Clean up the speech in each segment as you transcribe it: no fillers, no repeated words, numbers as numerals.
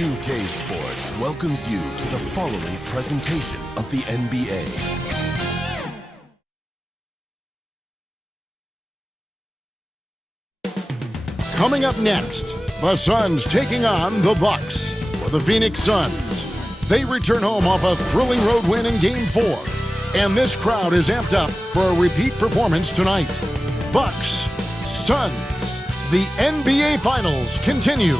2K Sports welcomes you to the following presentation of the NBA. Coming up next, the Suns taking on the Bucks. For the Phoenix Suns, they return home off a thrilling road win in Game 4. And this crowd is amped up for a repeat performance tonight. Bucks, Suns, the NBA Finals continue.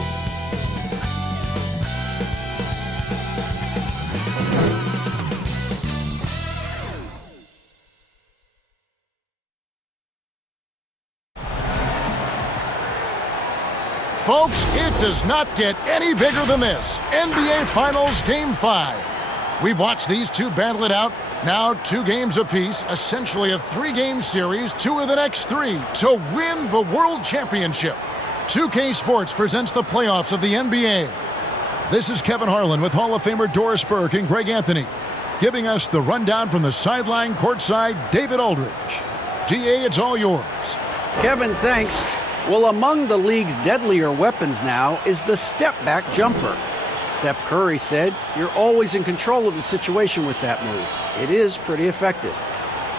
Folks, it does not get any bigger than this. NBA Finals Game 5. We've watched these two battle it out. Now 2 games apiece, essentially a 3-game series, 2 of the next 3 to win the World Championship. 2K Sports presents the playoffs of the NBA. This is Kevin Harlan with Hall of Famer Doris Burke and Greg Anthony, giving us the rundown from the sideline courtside, David Aldridge. DA, it's all yours. Kevin, thanks. Well, among the league's deadlier weapons now is the step-back jumper. Steph Curry said, "You're always in control of the situation with that move." It is pretty effective.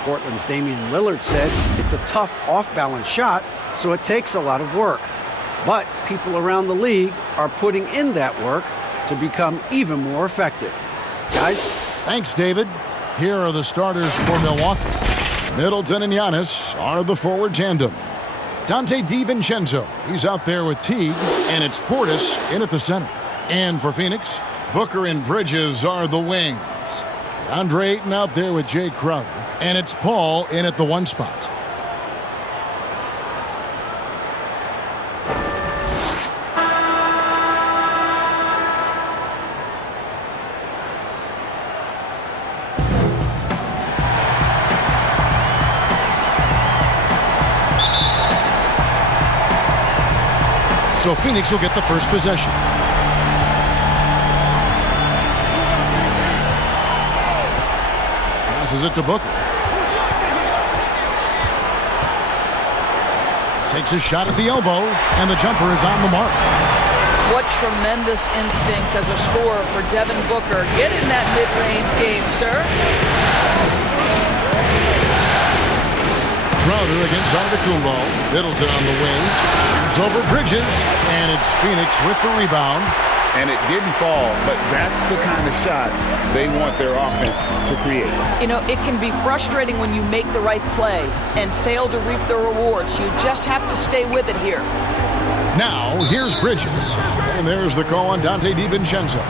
Portland's Damian Lillard said, "It's a tough off-balance shot, so it takes a lot of work." But people around the league are putting in that work to become even more effective. Guys? Thanks, David. Here are the starters for Milwaukee. Middleton and Giannis are the forward tandem. Dante DiVincenzo, he's out there with Teague, and it's Portis in at the center. And for Phoenix, Booker and Bridges are the wings. Andre Ayton out there with Jay Crowder, and it's Paul in at the 1 spot. So Phoenix will get the first possession. Passes it to Booker. Takes a shot at the elbow, and the jumper is on the mark. What tremendous instincts as a scorer for Devin Booker. Get in that mid-range game, sir. Crowder against Antetokounmpo. Middleton on the wing. Shoots over Bridges. And it's Phoenix with the rebound. And it didn't fall, but that's the kind of shot they want their offense to create. You know, it can be frustrating when you make the right play and fail to reap the rewards. You just have to stay with it here. Now, here's Bridges. And there's the call on Dante DiVincenzo.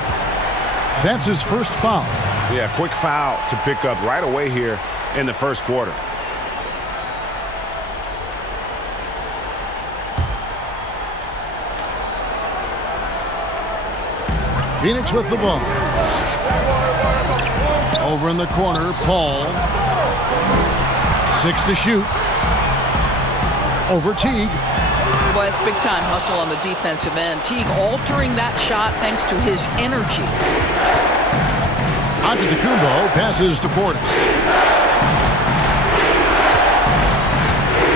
That's his first foul. Yeah, quick foul to pick up right away here in the first quarter. Phoenix with the ball. Over in the corner, Paul. 6 to shoot. Over Teague. Boy, it's big-time hustle on the defensive end. Teague altering that shot thanks to his energy. Antetokounmpo passes to Portis.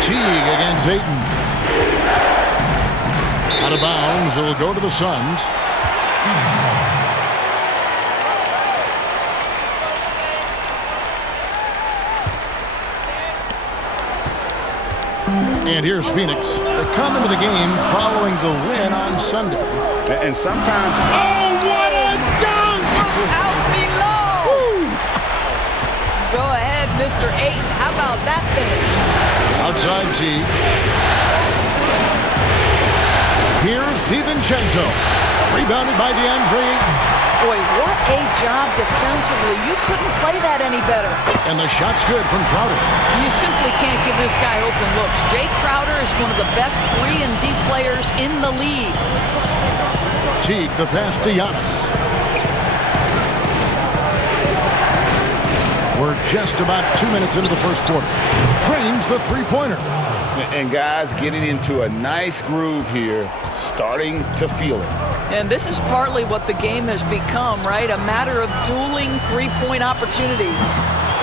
Teague against Ayton. Out of bounds, it'll go to the Suns. And here's Phoenix. They come into the game following the win on Sunday. And sometimes... Oh, what a dunk! Out below! Woo. Go ahead, Mr. 8. How about that finish? Outside Teague. Here's DiVincenzo. Rebounded by DeAndre Ayton. Boy, what a job defensively. You couldn't play that any better. And the shot's good from Crowder. You simply can't give this guy open looks. Jay Crowder is one of the best 3 and D players in the league. Teague, the pass to Giannis. We're just about 2 minutes into the first quarter. Drains the three-pointer. And guys getting into a nice groove here, starting to feel it. And this is partly what the game has become, right? A matter of dueling three-point opportunities.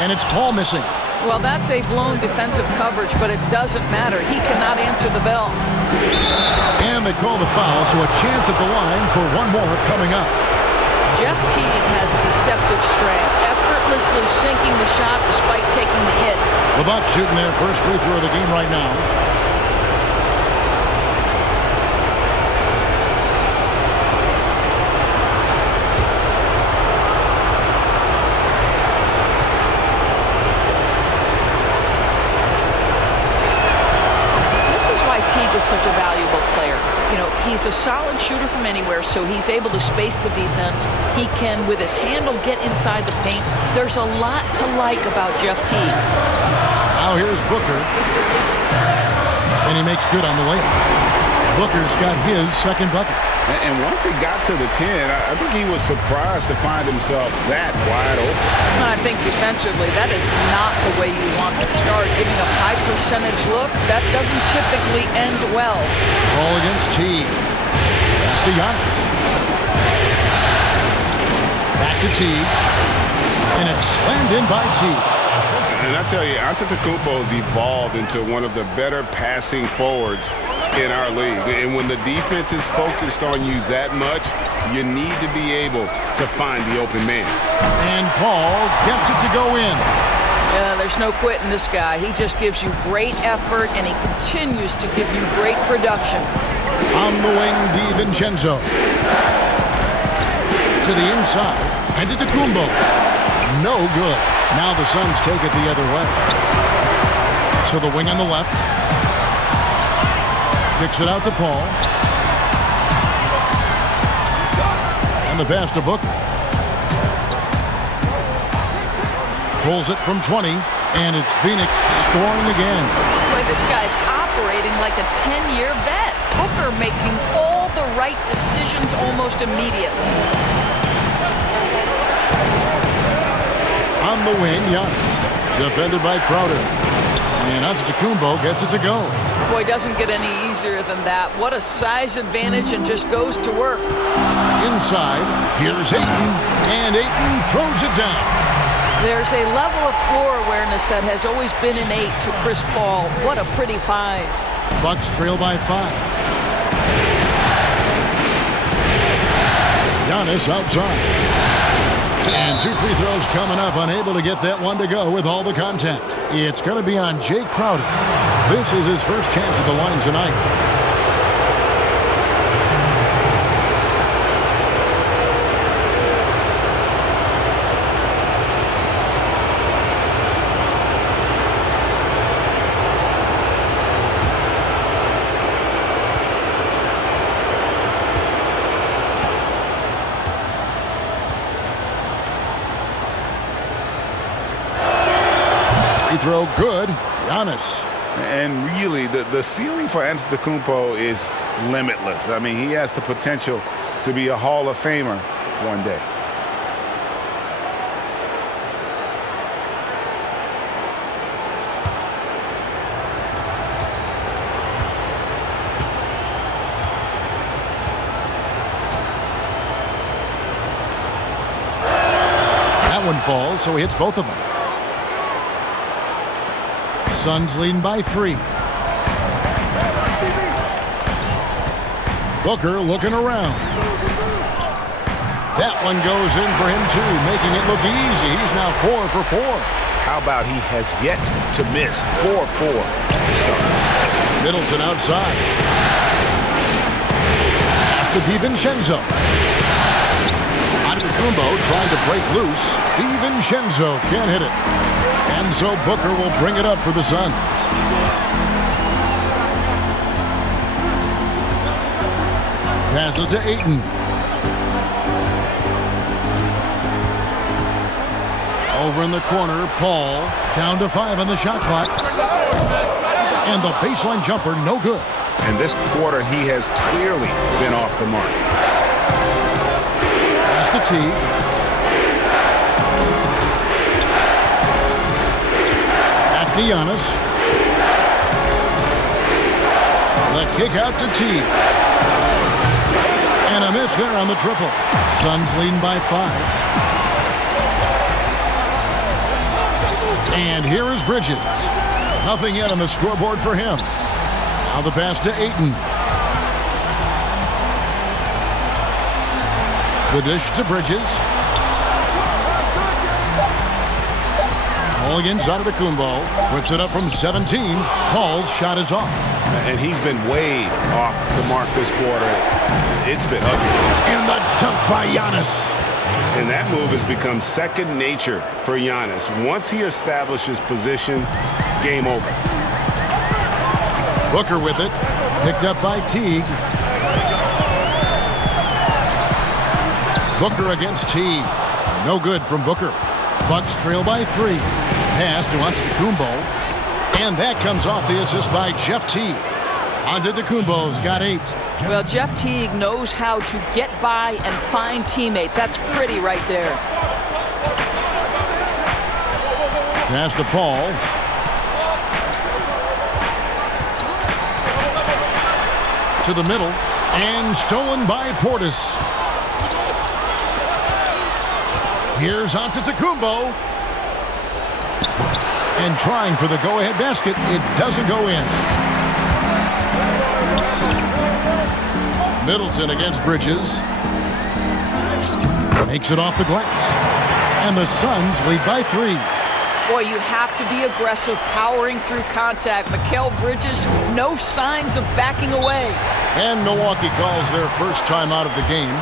And it's Paul missing. Well, that's a blown defensive coverage, but it doesn't matter. He cannot answer the bell. And they call the foul, so a chance at the line for one more coming up. Jeff Teague has deceptive strength, effortlessly sinking the shot despite taking the hit. The Bucks shooting their first free throw of the game right now. Teague is such a valuable player. You know, he's a solid shooter from anywhere, so he's able to space the defense. He can, with his handle, get inside the paint. There's a lot to like about Jeff Teague. Now here's Booker. And he makes good on the layup. Booker's got his second bucket. And once he got to the 10, I think he was surprised to find himself that wide open. I think defensively, that is not the way you want to start. Giving up high percentage looks, that doesn't typically end well. Ball against Teague. That's to Giannis. Back to Teague. And it's slammed in by Teague. And I tell you, Antetokounmpo's evolved into one of the better passing forwards in our league. And when the defense is focused on you that much, you need to be able to find the open man. And Paul gets it to go in. Yeah, there's no quitting this guy. He just gives you great effort, and he continues to give you great production. On the wing, DiVincenzo. To the inside. Antetokounmpo. No good. Now the Suns take it the other way. To the wing on the left. Kicks it out to Paul. And the pass to Booker. Pulls it from 20. And it's Phoenix scoring again. Boy, this guy's operating like a 10-year vet. Booker making all the right decisions almost immediately. On the wing, Giannis. Defended by Crowder. And Antetokounmpo gets it to go. Boy, doesn't get any easier than that. What a size advantage, and just goes to work. Inside, here's Ayton. And Ayton throws it down. There's a level of floor awareness that has always been innate to Chris Paul. What a pretty find. Bucks trail by 5. Giannis outside. And 2 free throws coming up, unable to get that one to go with all the contact. It's going to be on Jay Crowder. This is his first chance at the line tonight. Throw good. Giannis. And really, the ceiling for Antetokounmpo is limitless. I mean, he has the potential to be a Hall of Famer one day. That one falls, so he hits both of them. Suns leading by 3. Booker looking around. That one goes in for him too, making it look easy. He's now 4 for 4. How about he has yet to miss 4-4 to start. Middleton outside. Pass to DiVincenzo. Antetokounmpo trying to break loose. DiVincenzo can't hit it. And so Booker will bring it up for the Suns. Passes to Ayton. Over in the corner, Paul. Down to 5 on the shot clock. And the baseline jumper, no good. And this quarter, he has clearly been off the mark. Pass to Teague. Giannis. The kick out to Teague. And a miss there on the triple. Suns leading by 5. And here is Bridges. Nothing yet on the scoreboard for him. Now the pass to Ayton. The dish to Bridges. Ball against Antetokounmpo. Puts it up from 17. Paul's shot is off. And he's been way off the mark this quarter. It's been ugly. And the dunk by Giannis. And that move has become second nature for Giannis. Once he establishes position, game over. Booker with it. Picked up by Teague. Booker against Teague. No good from Booker. Bucks trail by 3. Pass to Antetokounmpo. And that comes off the assist by Jeff Teague. Antetokounmpo's got 8. Well, Jeff Teague knows how to get by and find teammates. That's pretty right there. Pass to Paul. To the middle. And stolen by Portis. Here's Antetokounmpo. And trying for the go-ahead basket. It doesn't go in. Middleton against Bridges. Makes it off the glass. And the Suns lead by 3. Boy, you have to be aggressive, powering through contact. Mikal Bridges, no signs of backing away. And Milwaukee calls their first time out of the game.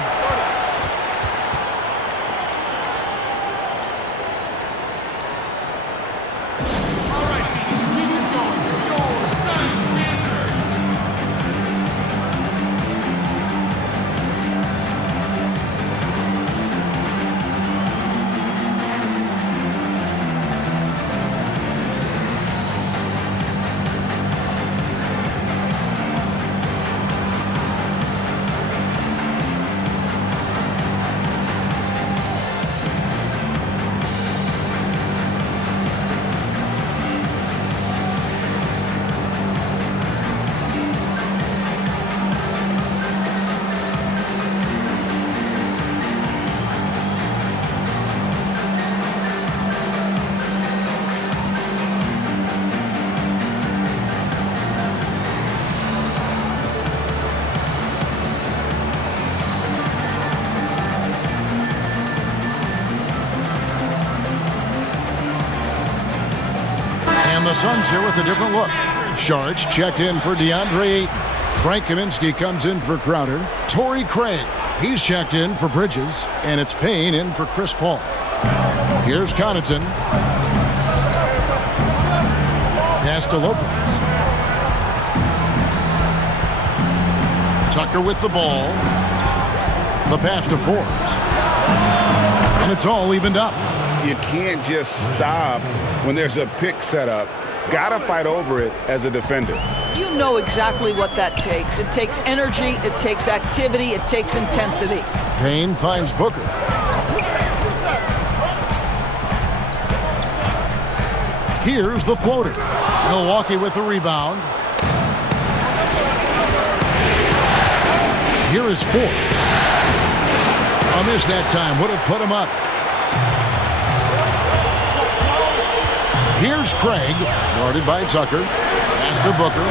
And the Suns here with a different look. Saric checked in for DeAndre Ayton. Frank Kaminsky comes in for Crowder. Torrey Craig, he's checked in for Bridges. And it's Payne in for Chris Paul. Here's Connaughton. Pass to Lopez. Tucker with the ball. The pass to Forbes. And it's all evened up. You can't just stop when there's a pick set up. Gotta fight over it as a defender. You know exactly what that takes. It takes energy, it takes activity, it takes intensity. Payne finds Booker. Here's the floater. Milwaukee with the rebound. Here is Forbes. A miss that time. Would have put him up. Here's Craig. Guarded by Tucker. Pass to Booker.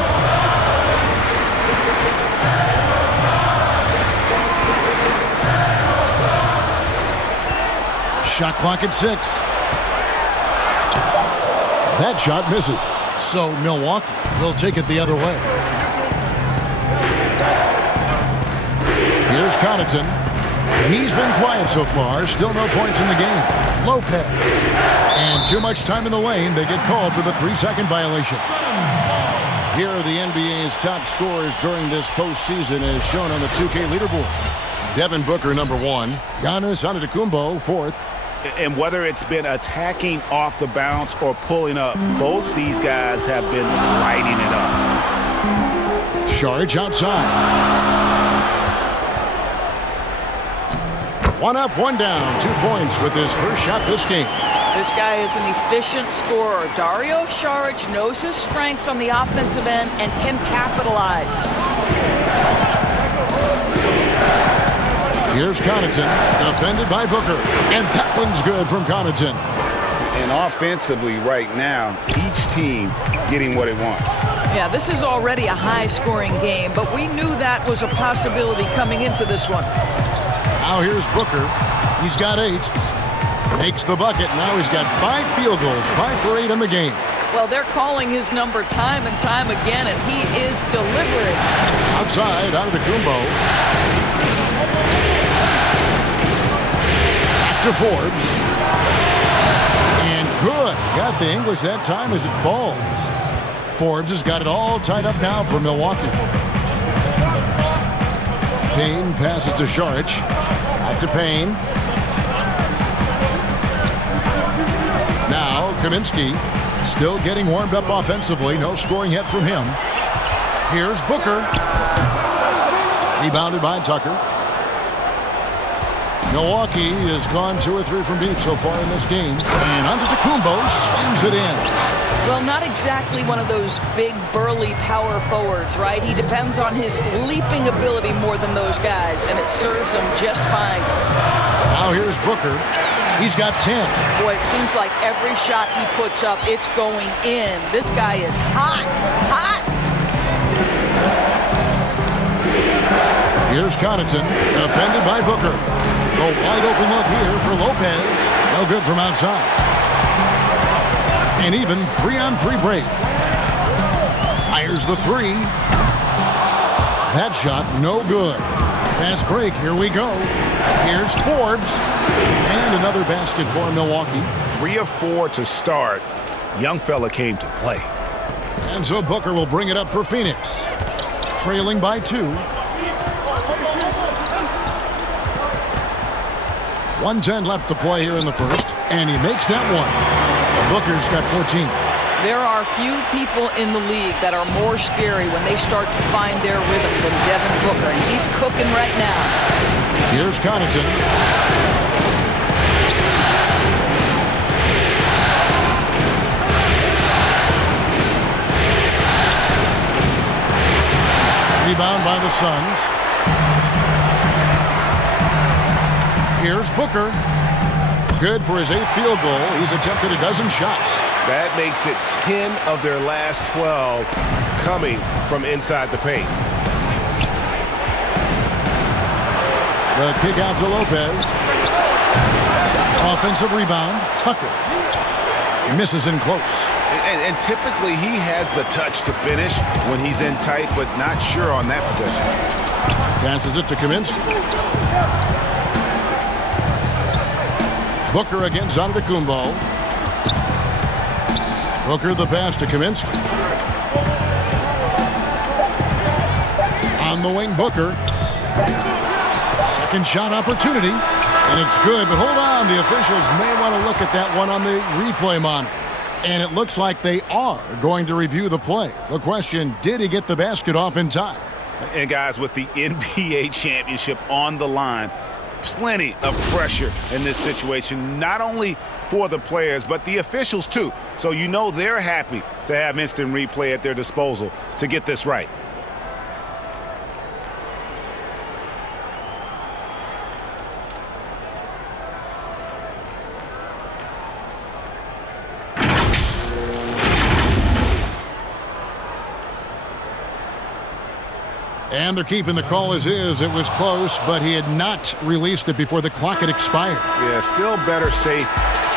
Shot clock at 6. That shot misses. So Milwaukee will take it the other way. Here's Connaughton. He's been quiet so far. Still no points in the game. Lopez. And too much time in the lane. They get called for the 3-second violation. Here are the NBA's top scorers during this postseason as shown on the 2K leaderboard. Devin Booker, number 1. Giannis Antetokounmpo, 4th. And whether it's been attacking off the bounce or pulling up, both these guys have been lighting it up. Saric outside. 1 up, 1 down. 2 points with his first shot this game. This guy is an efficient scorer. Dario Saric knows his strengths on the offensive end and can capitalize. Here's Connaughton, defended by Booker. And that one's good from Connaughton. And offensively right now, each team getting what it wants. Yeah, this is already a high-scoring game, but we knew that was a possibility coming into this one. Now here's Booker. He's got 8. Makes the bucket. Now he's got 5 field goals, 5 for 8 in the game. Well, they're calling his number time and time again, and he is delivering. Outside, out of the Kumbo. Back to Forbes. And good. Got the English that time as it falls. Forbes has got it all tied up now for Milwaukee. Payne passes to Saric. Back to Payne. Now, Kaminsky still getting warmed up offensively. No scoring yet from him. Here's Booker. Rebounded by Tucker. Milwaukee has gone 2 or 3 from deep so far in this game. And Antetokounmpo slams it in. Well, not exactly one of those big, burly power forwards, right? He depends on his leaping ability more than those guys, and it serves him just fine. Now here's Booker. He's got 10. Boy, it seems like every shot he puts up, it's going in. This guy is hot, hot. Here's Connaughton, defended by Booker. A wide open look here for Lopez. No good from outside. And even 3-on-3 break. Fires the 3. That shot, no good. Fast break, here we go. Here's Forbes. And another basket for Milwaukee. 3 of 4 to start. Young fella came to play. And so Booker will bring it up for Phoenix. Trailing by 2. 1:10 left to play here in the first. And he makes that one. Booker's got 14. There are few people in the league that are more scary when they start to find their rhythm than Devin Booker, and he's cooking right now. Here's Connaughton. Rebound by the Suns. Here's Booker. Good for his 8th field goal. He's attempted a dozen shots. That makes it 10 of their last 12 coming from inside the paint. The kick out to Lopez. Offensive rebound. Tucker. Misses in close. And typically he has the touch to finish when he's in tight, but not sure on that possession. Passes it to Kaminsky. Booker against Antetokounmpo. Booker the pass to Kaminsky. On the wing, Booker. Second shot opportunity. And it's good, but hold on. The officials may want to look at that one on the replay monitor. And it looks like they are going to review the play. The question, did he get the basket off in time? And guys, with the NBA championship on the line, plenty of pressure in this situation, not only for the players, but the officials too. So you know they're happy to have instant replay at their disposal to get this right. And they're keeping the call as is. It was close, but he had not released it before the clock had expired. Yeah, still better safe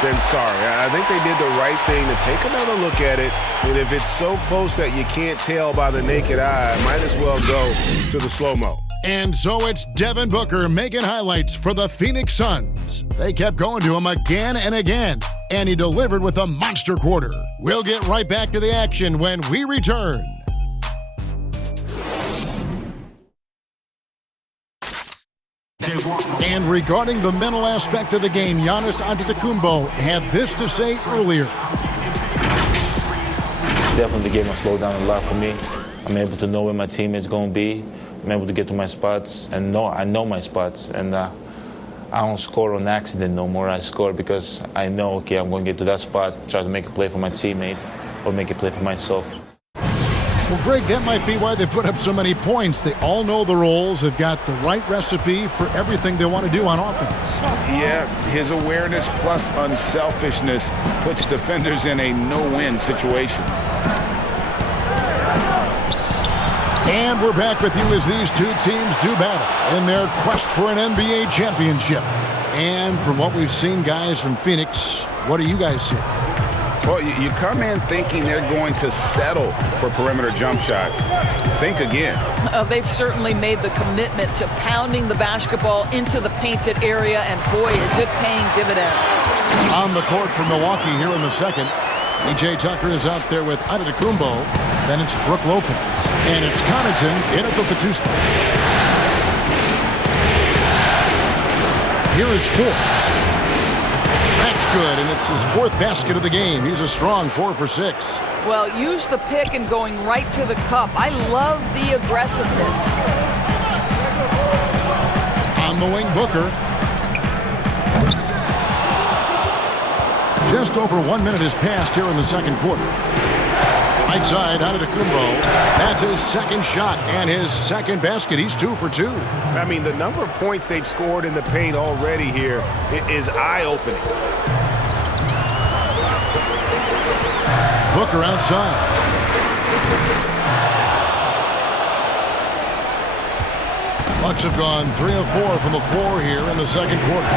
than sorry. I think they did the right thing to take another look at it. And if it's so close that you can't tell by the naked eye, might as well go to the slow-mo. And so it's Devin Booker making highlights for the Phoenix Suns. They kept going to him again and again, and he delivered with a monster quarter. We'll get right back to the action when we return. And regarding the mental aspect of the game, Giannis Antetokounmpo had this to say earlier. Definitely the game has slowed down a lot for me. I'm able to know where my team is going to be. I'm able to get to my spots and I know my spots. And I don't score on accident no more. I score because I know, okay, I'm going to get to that spot, try to make a play for my teammate or make a play for myself. Well, Greg, that might be why they put up so many points. They all know the roles. They've got the right recipe for everything they want to do on offense. Yeah, his awareness plus unselfishness puts defenders in a no-win situation. And we're back with you as these two teams do battle in their quest for an NBA championship. And from what we've seen, guys, from Phoenix, what do you guys see? Well, you come in thinking they're going to settle for perimeter jump shots. Think again. They've certainly made the commitment to pounding the basketball into the painted area, and boy, is it paying dividends. On the court for Milwaukee here in the second, P.J. Tucker is out there with Antetokounmpo. Then it's Brook Lopez. And it's Connaughton in at the 2 spot. Here is Forbes. That's good, and it's his 4th basket of the game. He's a strong 4 for 6. Well, use the pick and going right to the cup. I love the aggressiveness. On the wing, Booker. Just over 1 minute has passed here in the second quarter. Right side, Antetokounmpo. That's his second shot and his second basket. He's 2 for 2. I mean, the number of points they've scored in the paint already here is eye-opening. Booker outside. Bucks have gone 3 of 4 from the floor here in the second quarter.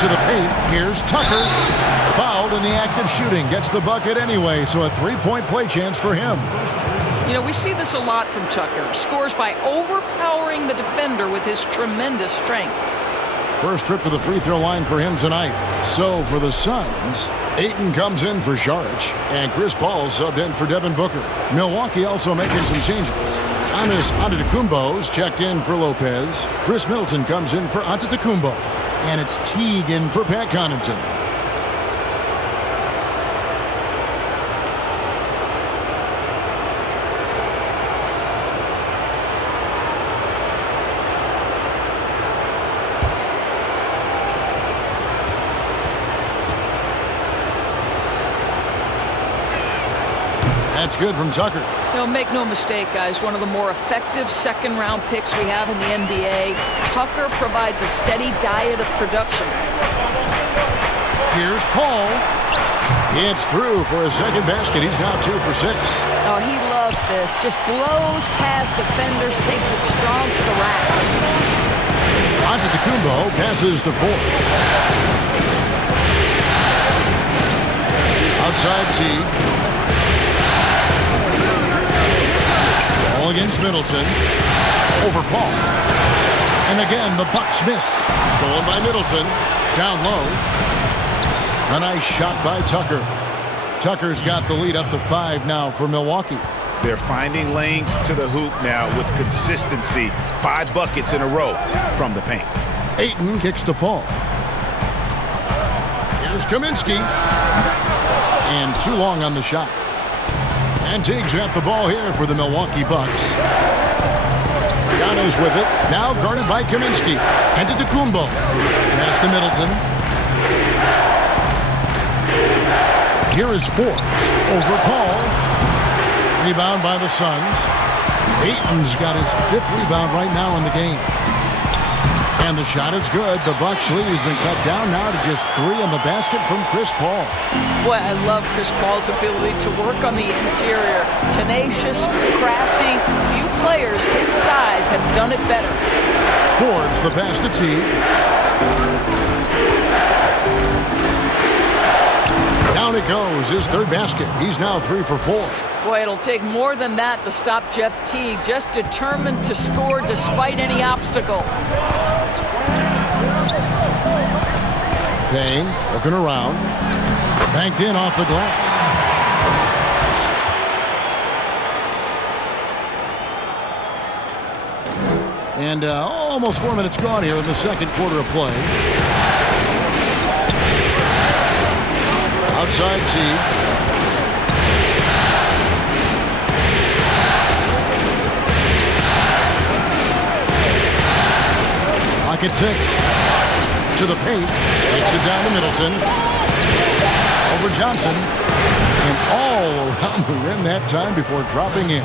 To the paint, here's Tucker. Fouled in the act of shooting. Gets the bucket anyway, so a 3-point play chance for him. You know, we see this a lot from Tucker. Scores by overpowering the defender with his tremendous strength. First trip to the free throw line for him tonight. So for the Suns, Ayton comes in for Saric, and Chris Paul subbed in for Devin Booker. Milwaukee also making some changes. Giannis Antetokounmpo's checked in for Lopez. Chris Middleton comes in for Antetokounmpo. And it's Teague in for Pat Connaughton. That's good from Tucker. No, make no mistake, guys. One of the more effective second-round picks we have in the NBA. Tucker provides a steady diet of production. Here's Paul. It's through for his second basket. He's now 2 for 6. Oh, he loves this. Just blows past defenders, takes it strong to the rack. Antetokounmpo passes to Forbes. Outside Teague. Ball against Middleton. Over Paul. And again, the Bucks miss. Stolen by Middleton. Down low. A nice shot by Tucker. Tucker's got the lead up to 5 now for Milwaukee. They're finding lanes to the hoop now with consistency. 5 buckets in a row from the paint. Ayton kicks to Paul. Here's Kaminsky. And too long on the shot. And Teague's got the ball here for the Milwaukee Bucks. Giannis with it. Now guarded by Kaminsky. Antetokounmpo. Pass to Middleton. Here is Forbes. Over Paul. Rebound by the Suns. Ayton's got his 5th rebound right now in the game. And the shot is good. The Bucks lead has been cut down now to just 3 in the basket from Chris Paul. Boy, I love Chris Paul's ability to work on the interior. Tenacious, crafty. Few players his size have done it better. Forbes the pass to Teague. Down it goes. His 3rd basket. He's now 3 for 4. Boy, it'll take more than that to stop Jeff Teague. Just determined to score despite any obstacle. Payne looking around. Banked in off the glass. And almost 4 minutes gone here in the second quarter of play. Outside Teague. Pocket 6. To the paint. Takes it down to Middleton. Over Johnson. And all all around the rim that time before dropping in.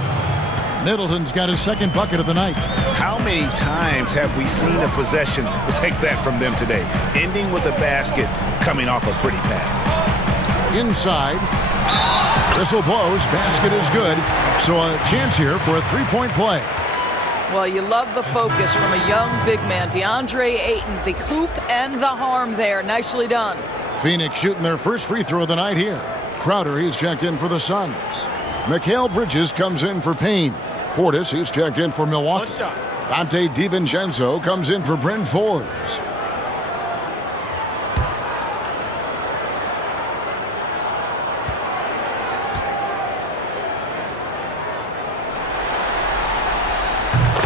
Middleton's got his second bucket of the night. How many times have we seen a possession like that from them today, ending with a basket coming off a pretty pass? Inside. Whistle blows. Basket is good. So a chance here for a three-point play. Well, you love the focus from a young big man, DeAndre Ayton, the hoop and the harm there. Nicely done. Phoenix shooting their first free throw of the night here. Crowder, he's checked in for the Suns. Mikal Bridges comes in for Payne. Portis, he's checked in for Milwaukee. Dante DiVincenzo comes in for Bryn Forbes.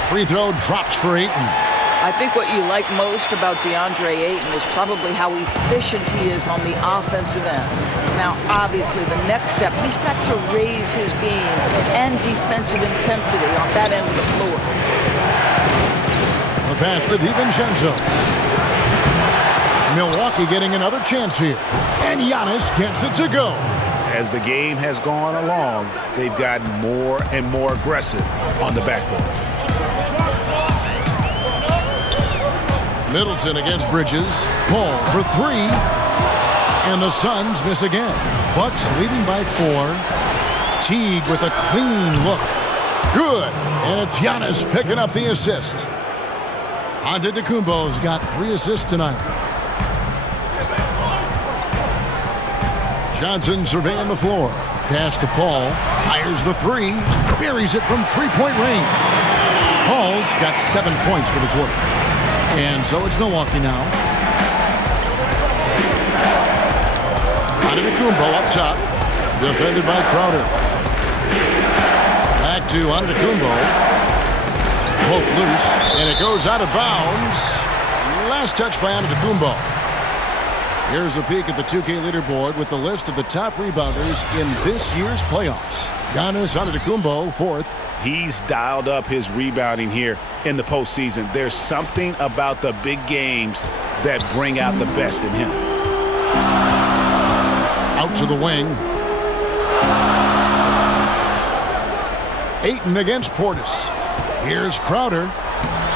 Free throw drops for Ayton. I think what you like most about DeAndre Ayton is probably how efficient he is on the offensive end. Now, obviously, the next step, he's got to raise his game and defensive intensity on that end of the floor. The pass to DiVincenzo. Milwaukee getting another chance here. And Giannis gets it to go. As the game has gone along, they've gotten more and more aggressive on the backboard. Middleton against Bridges. Paul for three. And the Suns miss again. Bucks leading by 4. Teague with a clean look. Good. And it's Giannis picking up the assist. Antetokounmpo's got 3 assists tonight. Johnson surveying the floor. Pass to Paul. Fires the 3. Buries it from three-point range. Paul's got 7 points for the quarter. And so it's Milwaukee now. Antetokounmpo up top. Defended by Crowder. Back to Antetokounmpo. Poke loose. And it goes out of bounds. Last touch by Antetokounmpo. Here's a peek at the 2K leaderboard with the list of the top rebounders in this year's playoffs. Giannis Antetokounmpo, 4th. He's dialed up his rebounding here in the postseason. There's something about the big games that bring out the best in him. Out to the wing. Ayton against Portis. Here's Crowder.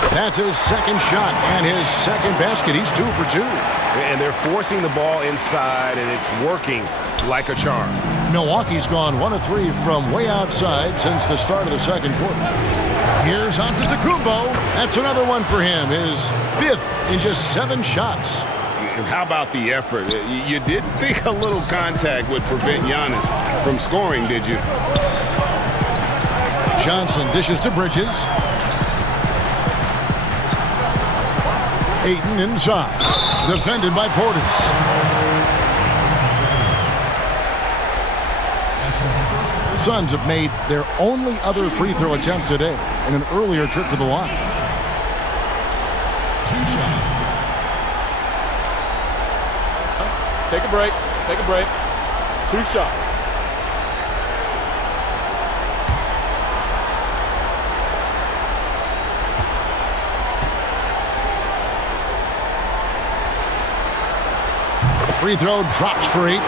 That's his second shot and his second basket. He's 2 for 2. And they're forcing the ball inside, and it's working like a charm. Milwaukee's gone 1 of 3 from way outside since the start of the second quarter. Here's Antetokounmpo. That's another one for him. His 5th in just 7 shots. And how about the effort? You didn't think a little contact would prevent Giannis from scoring, did you? Johnson dishes to Bridges. Ayton inside. Defended by Portis. The Suns have made their only other free throw attempt today in an earlier trip to the line. 2 shots. Take a break. Take a break. 2 shots. Free throw drops for Ayton.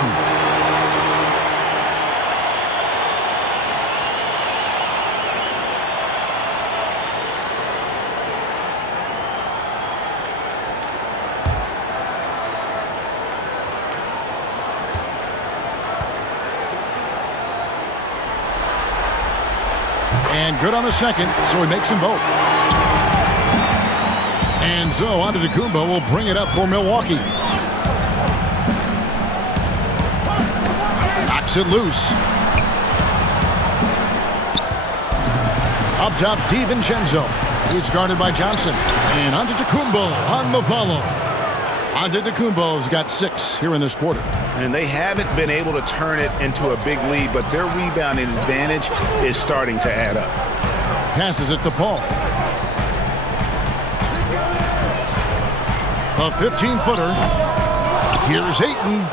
And good on the second, so he makes them both. And so Antetokounmpo will bring it up for Milwaukee. Knocks it loose. Up top, DiVincenzo. He's guarded by Johnson. And Antetokounmpo on the follow. Antetokounmpo's got 6 here in this quarter. And they haven't been able to turn it into a big lead, but their rebounding advantage is starting to add up. Passes it to Paul. A 15-footer. Here's Ayton.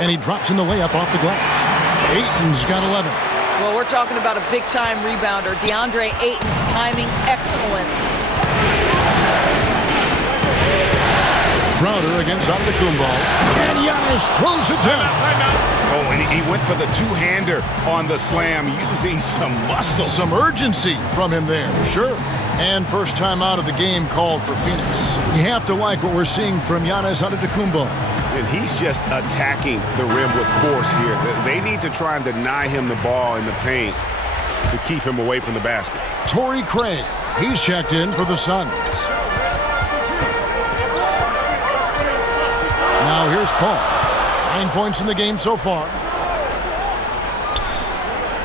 And he drops in the layup off the glass. Ayton's got 11. Well, we're talking about a big-time rebounder. DeAndre Ayton's timing excellent. Crowder against Antetokounmpo. And Giannis throws it down. Timeout. Oh, and he went for the two-hander on the slam, using some muscle. Some urgency from him there, sure. And first time out of the game called for Phoenix. You have to like what we're seeing from Giannis Antetokounmpo. And he's just attacking the rim with force here. They need to try and deny him the ball in the paint to keep him away from the basket. Torrey Craig, he's checked in for the Suns. Now here's Paul. 9 points in the game so far.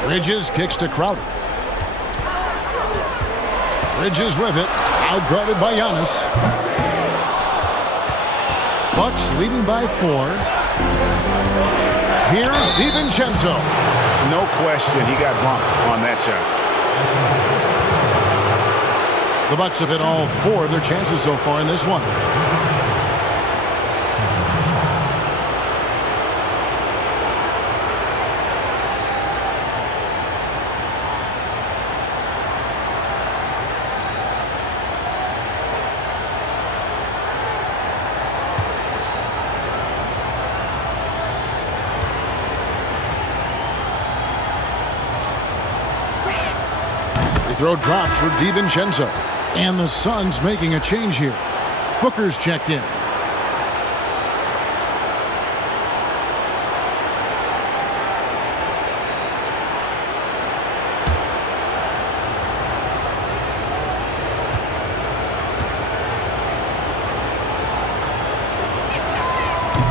Bridges kicks to Crowder. Bridges with it. Outguarded by Giannis. Bucks leading by 4. Here's DiVincenzo. No question, he got bumped on that shot. The Bucks have hit all 4 of their chances so far in this one. Throw drop for DiVincenzo. And the Suns making a change here. Booker's checked in.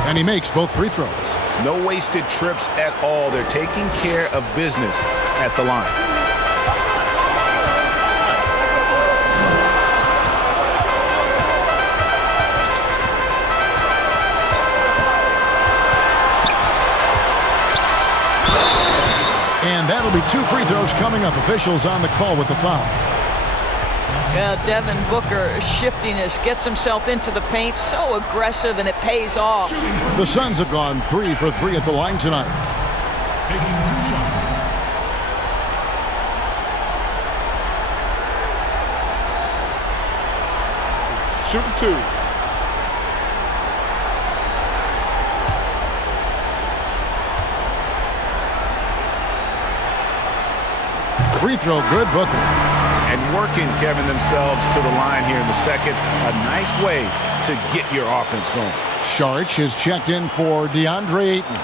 And he makes both free throws. No wasted trips at all. They're taking care of business at the line. And that'll be 2 free throws coming up. Officials on the call with the foul. Devin Booker shiftiness gets himself into the paint, so aggressive, and it pays off. The Suns have gone 3 for 3 at the line tonight. Taking 2 shots. Shooting 2. Free throw good, Booker. And working, Kevin, themselves to the line here in the second. A nice way to get your offense going. Saric is checked in for DeAndre Ayton.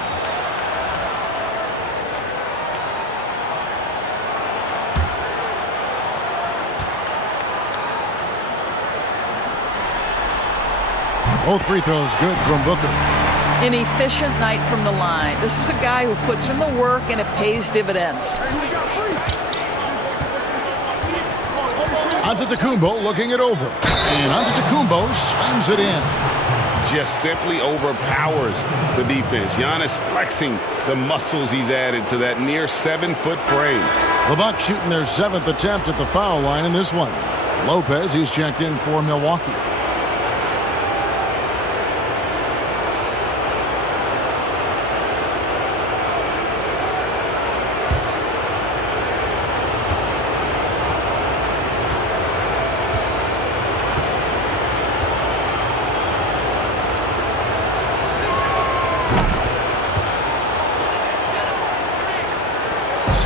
Both free throws good from Booker. An efficient night from the line. This is a guy who puts in the work, and it pays dividends. Antetokounmpo looking it over. And Antetokounmpo slams it in. Just simply overpowers the defense. Giannis flexing the muscles he's added to that near 7-foot frame. The Bucks shooting their 7th attempt at the foul line in this one. Lopez, he's checked in for Milwaukee.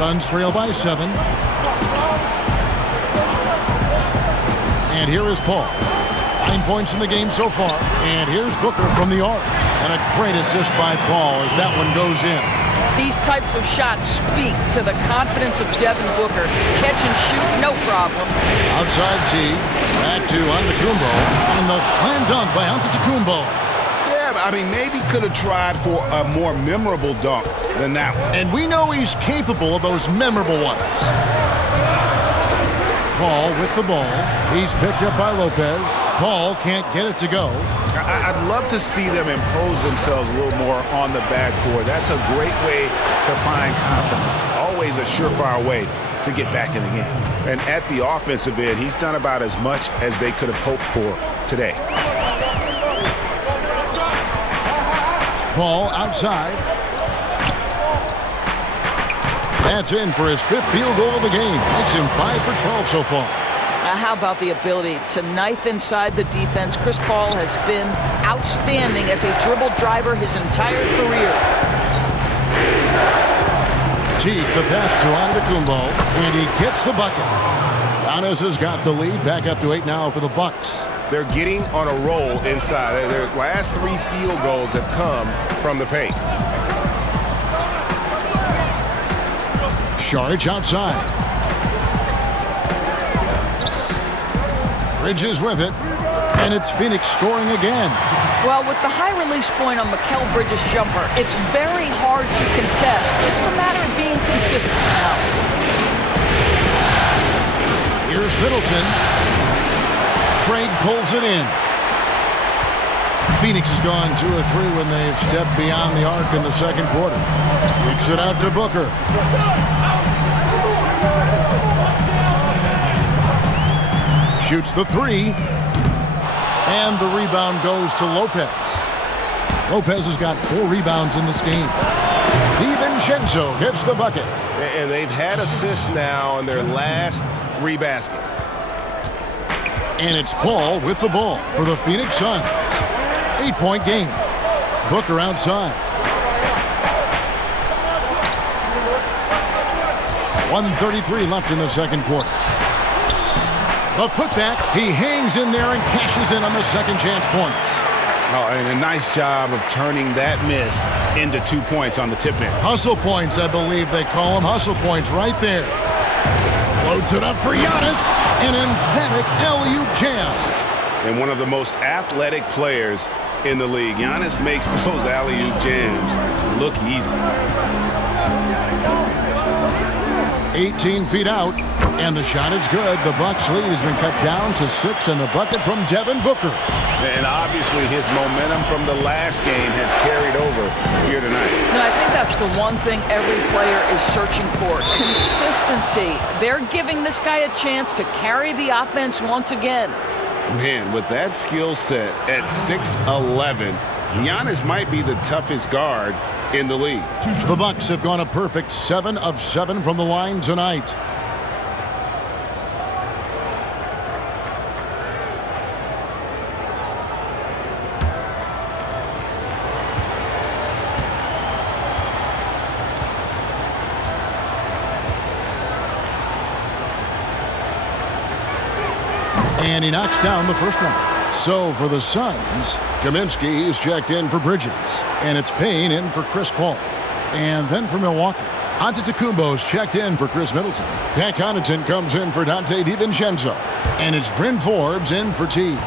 Suns trail by 7. And here is Paul. 9 points in the game so far. And here's Booker from the arc. And a great assist by Paul as that one goes in. These types of shots speak to the confidence of Devin Booker. Catch and shoot, no problem. Outside T. Back to Antetokounmpo. And the slam dunk by Antetokounmpo. I mean, maybe could have tried for a more memorable dunk than that one. And we know he's capable of those memorable ones. Paul with the ball. He's picked up by Lopez. Paul can't get it to go. I'd love to see them impose themselves a little more on the backboard. That's a great way to find confidence. Always a surefire way to get back in the game. And at the offensive end, he's done about as much as they could have hoped for today. Paul outside. That's in for his 5th field goal of the game. Makes him 5 for 12 so far. How about the ability to knife inside the defense? Chris Paul has been outstanding as a dribble driver his entire career. Teague, the pass to Antetokounmpo, and he gets the bucket. Giannis has got the lead, back up to 8 now for the Bucks. They're getting on a roll inside. Their last 3 field goals have come from the paint. Saric outside. Bridges with it, and it's Phoenix scoring again. Well, with the high release point on Mikal Bridges' jumper, it's very hard to contest. It's a matter of being consistent now. Here's Middleton. Craig pulls it in. Phoenix has gone 2 of 3 when they've stepped beyond the arc in the second quarter. Kicks it out to Booker. Shoots the 3. And the rebound goes to Lopez. Lopez has got 4 rebounds in this game. DiVincenzo gets the bucket. And they've had assists now in their last 3 baskets. And it's Paul with the ball for the Phoenix Suns. 8-point game. Booker outside. 1:33 left in the second quarter. The putback, he hangs in there and cashes in on the second chance points. Oh, and a nice job of turning that miss into 2 points on the tip-in. Hustle points, I believe they call them. Hustle points right there. Loads it up for Giannis. An emphatic alley-oop jam. And one of the most athletic players in the league. Giannis makes those alley-oop jams look easy. 18 feet out, and the shot is good. The Bucks lead has been cut down to 6, and the bucket from Devin Booker. And obviously his momentum from the last game has carried over here tonight. No, I think that's the one thing every player is searching for. Consistency. They're giving this guy a chance to carry the offense once again. Man, with that skill set at 6'11", Giannis might be the toughest guard in the league. The Bucks have gone a perfect 7 of 7 from the line tonight. And he knocks down the first one. So for the Suns, Kaminsky is checked in for Bridges. And it's Payne in for Chris Paul. And then for Milwaukee, Antetokounmpo is checked in for Chris Middleton. Pat Connaughton comes in for Dante DiVincenzo. And it's Bryn Forbes in for Teague.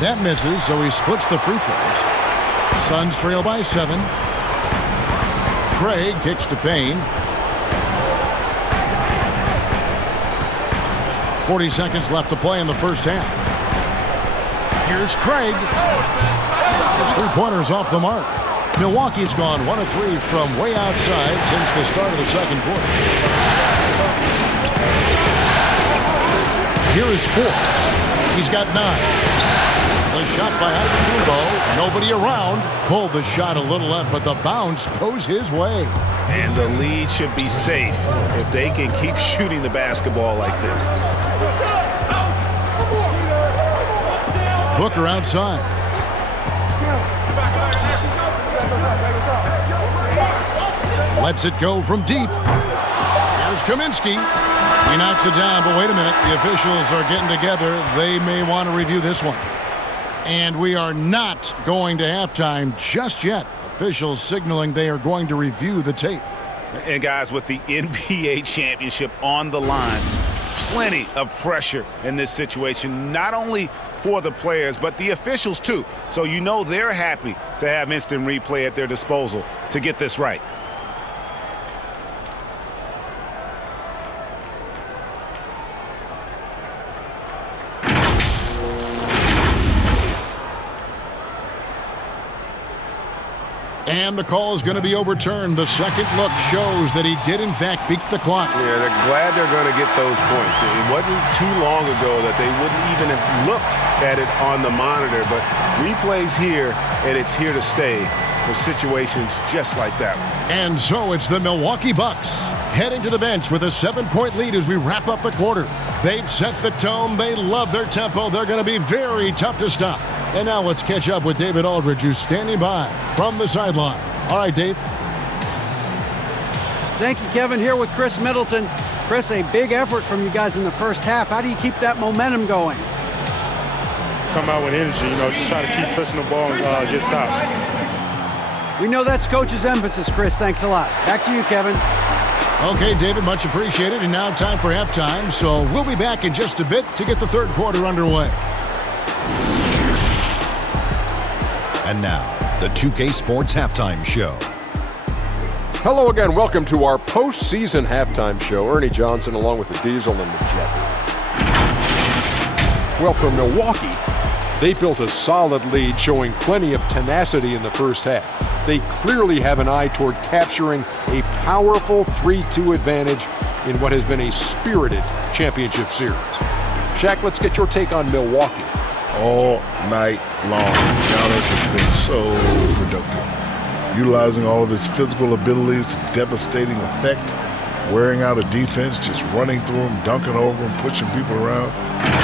That misses, so he splits the free throws. Suns trail by 7. Craig kicks to Payne. 40 seconds left to play in the first half. Here's Craig. His 3-pointers off the mark. Milwaukee's gone 1 of 3 from way outside since the start of the second quarter. Here is Forbes. He's got 9. The shot by Antetokounmpo. Nobody around. Pulled the shot a little left, but the bounce goes his way. And the lead should be safe if they can keep shooting the basketball like this. Booker outside. Lets it go from deep. Here's Kaminsky. He knocks it down, but wait a minute. The officials are getting together. They may want to review this one. And we are not going to halftime just yet. Officials signaling they are going to review the tape. And guys, with the NBA championship on the line, plenty of pressure in this situation, not only for the players, but the officials too. So you know they're happy to have instant replay at their disposal to get this right. And the call is going to be overturned. The second look shows that he did, in fact, beat the clock. Yeah, they're glad they're going to get those points. It wasn't too long ago that they wouldn't even have looked at it on the monitor, but replays here, and it's here to stay for situations just like that. And so it's the Milwaukee Bucks heading to the bench with a 7-point lead as we wrap up the quarter. They've set the tone. They love their tempo. They're going to be very tough to stop. And now let's catch up with David Aldridge, who's standing by from the sideline. All right, Dave. Thank you, Kevin. Here with Chris Middleton. Chris, a big effort from you guys in the first half. How do you keep that momentum going? Come out with energy, just try to keep pushing the ball and get stops. We know that's Coach's emphasis, Chris. Thanks a lot. Back to you, Kevin. Okay, David, much appreciated. And now time for halftime. So we'll be back in just a bit to get the third quarter underway. And now, the 2K Sports Halftime Show. Hello again. Welcome to our postseason halftime show. Ernie Johnson along with the Diesel and the Jet. Well, for Milwaukee, they built a solid lead, showing plenty of tenacity in the first half. They clearly have an eye toward capturing a powerful 3-2 advantage in what has been a spirited championship series. Shaq, let's get your take on Milwaukee. All night long, Giannis has been so productive, utilizing all of his physical abilities to devastating effect, wearing out a defense, just running through them, dunking over them, pushing people around.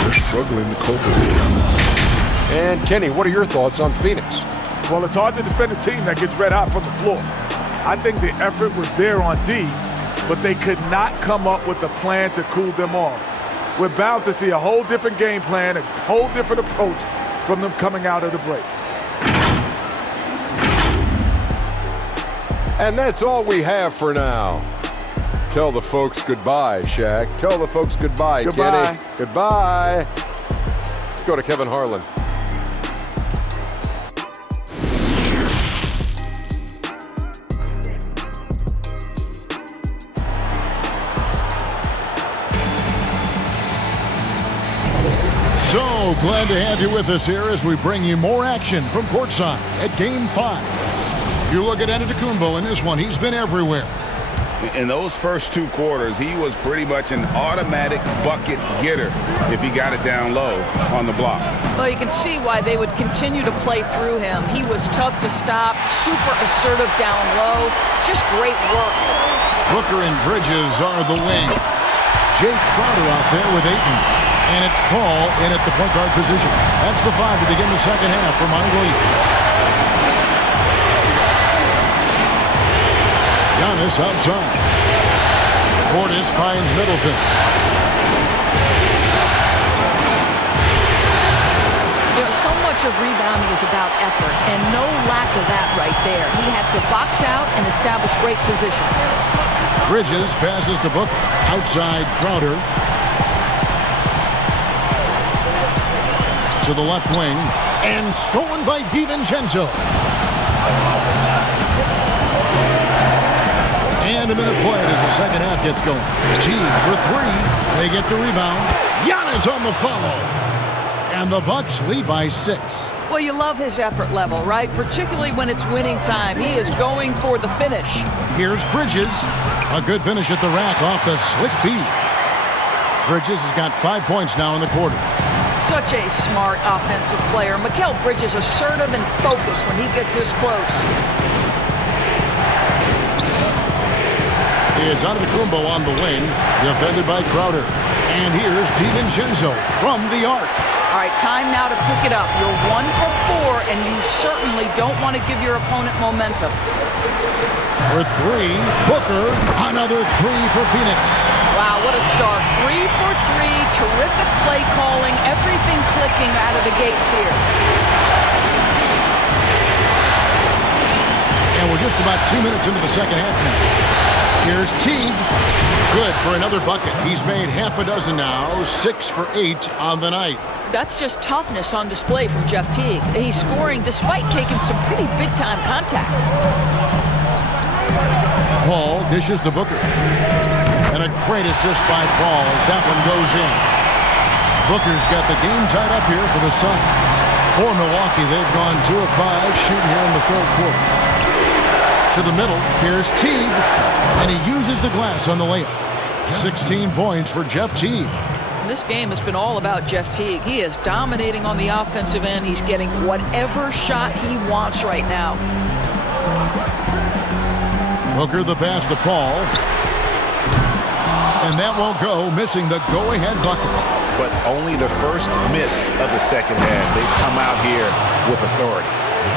They're struggling to cope with this time. And Kenny, what are your thoughts on Phoenix? Well, it's hard to defend a team that gets red hot from the floor. I think the effort was there on D, but they could not come up with a plan to cool them off. We're bound to see a whole different game plan, a whole different approach from them coming out of the break. And that's all we have for now. Tell the folks goodbye, Shaq. Tell the folks goodbye, Goodbye. Kenny. Goodbye. Let's go to Kevin Harlan. So glad to have you with us here as we bring you more action from courtside at Game 5. You look at Antetokounmpo in this one. He's been everywhere. In those first two quarters, he was pretty much an automatic bucket getter if he got it down low on the block. Well, you can see why they would continue to play through him. He was tough to stop, super assertive down low. Just great work. Booker and Bridges are the wings. Jay Crowder out there with Ayton. And it's Paul in at the point guard position. That's the 5 to begin the second half for Monty Williams. Giannis outside. Portis finds Middleton. So much of rebounding is about effort, and no lack of that right there. He had to box out and establish great position. Bridges passes to Booker. Outside Crowder. To the left wing. And stolen by DiVincenzo. And a minute played as the second half gets going. Team for 3. They get the rebound. Giannis on the follow. And the Bucks lead by 6. Well, you love his effort level, right? Particularly when it's winning time. He is going for the finish. Here's Bridges. A good finish at the rack off the slick feed. Bridges has got 5 points now in the quarter. Such a smart offensive player. Mikal Bridges assertive and focused when he gets this close. It's Antetokounmpo on the wing, defended by Crowder. And here's DiVincenzo from the arc. All right, time now to pick it up. You're 1 for 4, and you certainly don't want to give your opponent momentum. For 3, Booker. Another 3 for Phoenix. Wow, what a start. 3 for 3, terrific play calling, everything clicking out of the gates here. And we're just about 2 minutes into the second half now. Here's Teague. Good for another bucket. He's made half a dozen now, 6 for 8 on the night. That's just toughness on display from Jeff Teague. He's scoring despite taking some pretty big-time contact. Paul dishes to Booker. And a great assist by Paul as that one goes in. Booker's got the game tied up here for the Suns. For Milwaukee, they've gone 2 of 5 shooting here in the third quarter. To the middle, here's Teague. And he uses the glass on the layup. 16 points for Jeff Teague. This game has been all about Jeff Teague. He is dominating on the offensive end. He's getting whatever shot he wants right now. Booker the pass to Paul. And that won't go, missing the go-ahead bucket. But only the first miss of the second half. They've come out here with authority.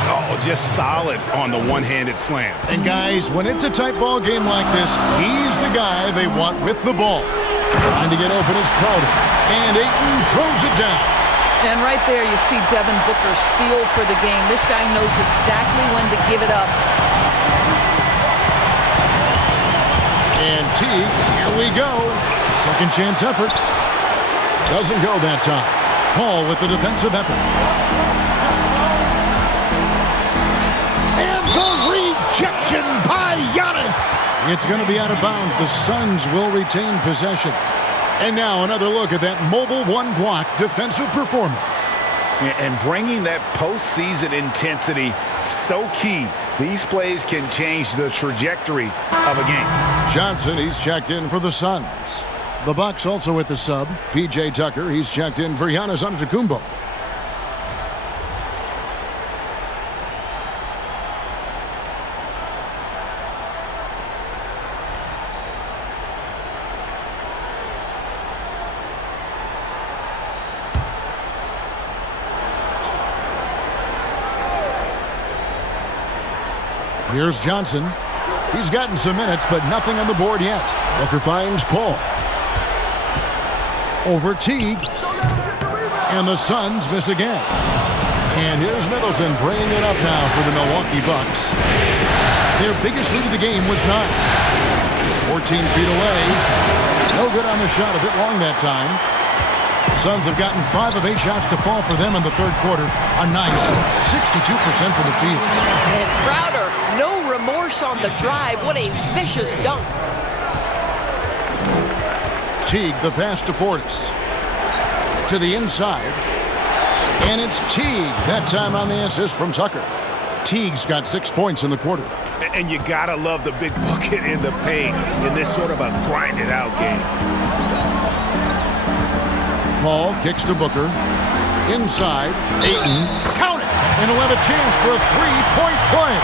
Oh, just solid on the one-handed slam. And guys, when it's a tight ball game like this, he's the guy they want with the ball. Trying to get open is Crowder. And Ayton throws it down. And right there you see Devin Booker's feel for the game. This guy knows exactly when to give it up. And Teague, here we go. Second chance effort. Doesn't go that time. Paul with the defensive effort. And the rejection by Giannis. It's going to be out of bounds. The Suns will retain possession. And now another look at that mobile one-block defensive performance. And bringing that postseason intensity, so key. These plays can change the trajectory of a game. Johnson, he's checked in for the Suns. The Bucks also with the sub. P.J. Tucker, he's checked in for Giannis Antetokounmpo. Here's Johnson. He's gotten some minutes, but nothing on the board yet. Booker finds Paul. Over Teague. And the Suns miss again. And here's Middleton bringing it up now for the Milwaukee Bucks. Their biggest lead of the game was 9. 14 feet away. No good on the shot, a bit long that time. The Suns have gotten 5 of 8 shots to fall for them in the third quarter. A nice 62% from the field. And Crowder, no remorse on the drive. What a vicious dunk. Teague, the pass to Portis. To the inside. And it's Teague, that time on the assist from Tucker. Teague's got 6 points in the quarter. And you gotta love the big bucket in the paint in this sort of a grinded-out game. Paul kicks to Booker. Inside. Ayton. Count it! And he'll have a chance for a three-point play.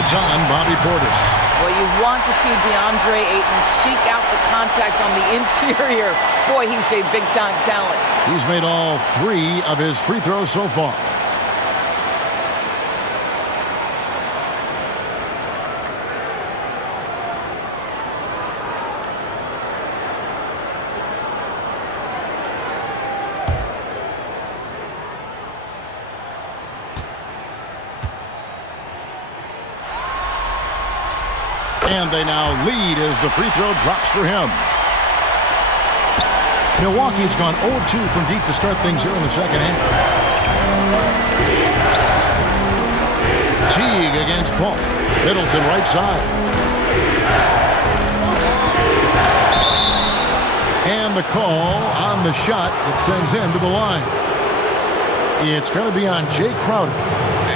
It's on Bobby Portis. Well, you want to see DeAndre Ayton seek out the contact on the interior. Boy, he's a big-time talent. He's made all 3 of his free throws so far. And they now lead as the free throw drops for him. Milwaukee's gone 0-2 from deep to start things here in the second half. Teague against Paul. Middleton right side. And the call on the shot that sends him to the line. It's going to be on Jay Crowder.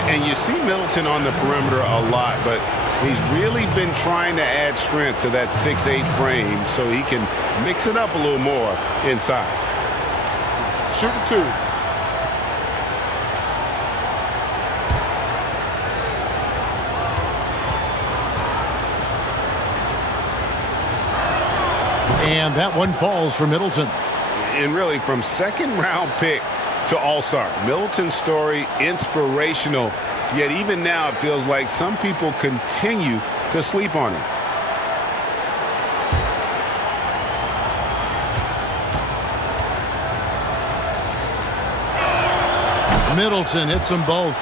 And you see Middleton on the perimeter a lot, but he's really been trying to add strength to that 6'8" frame so he can mix it up a little more inside. Shooting 2. And that one falls for Middleton. And really, from second-round pick to all-star, Middleton's story inspirational. Yet even now it feels like some people continue to sleep on him. Middleton hits them both.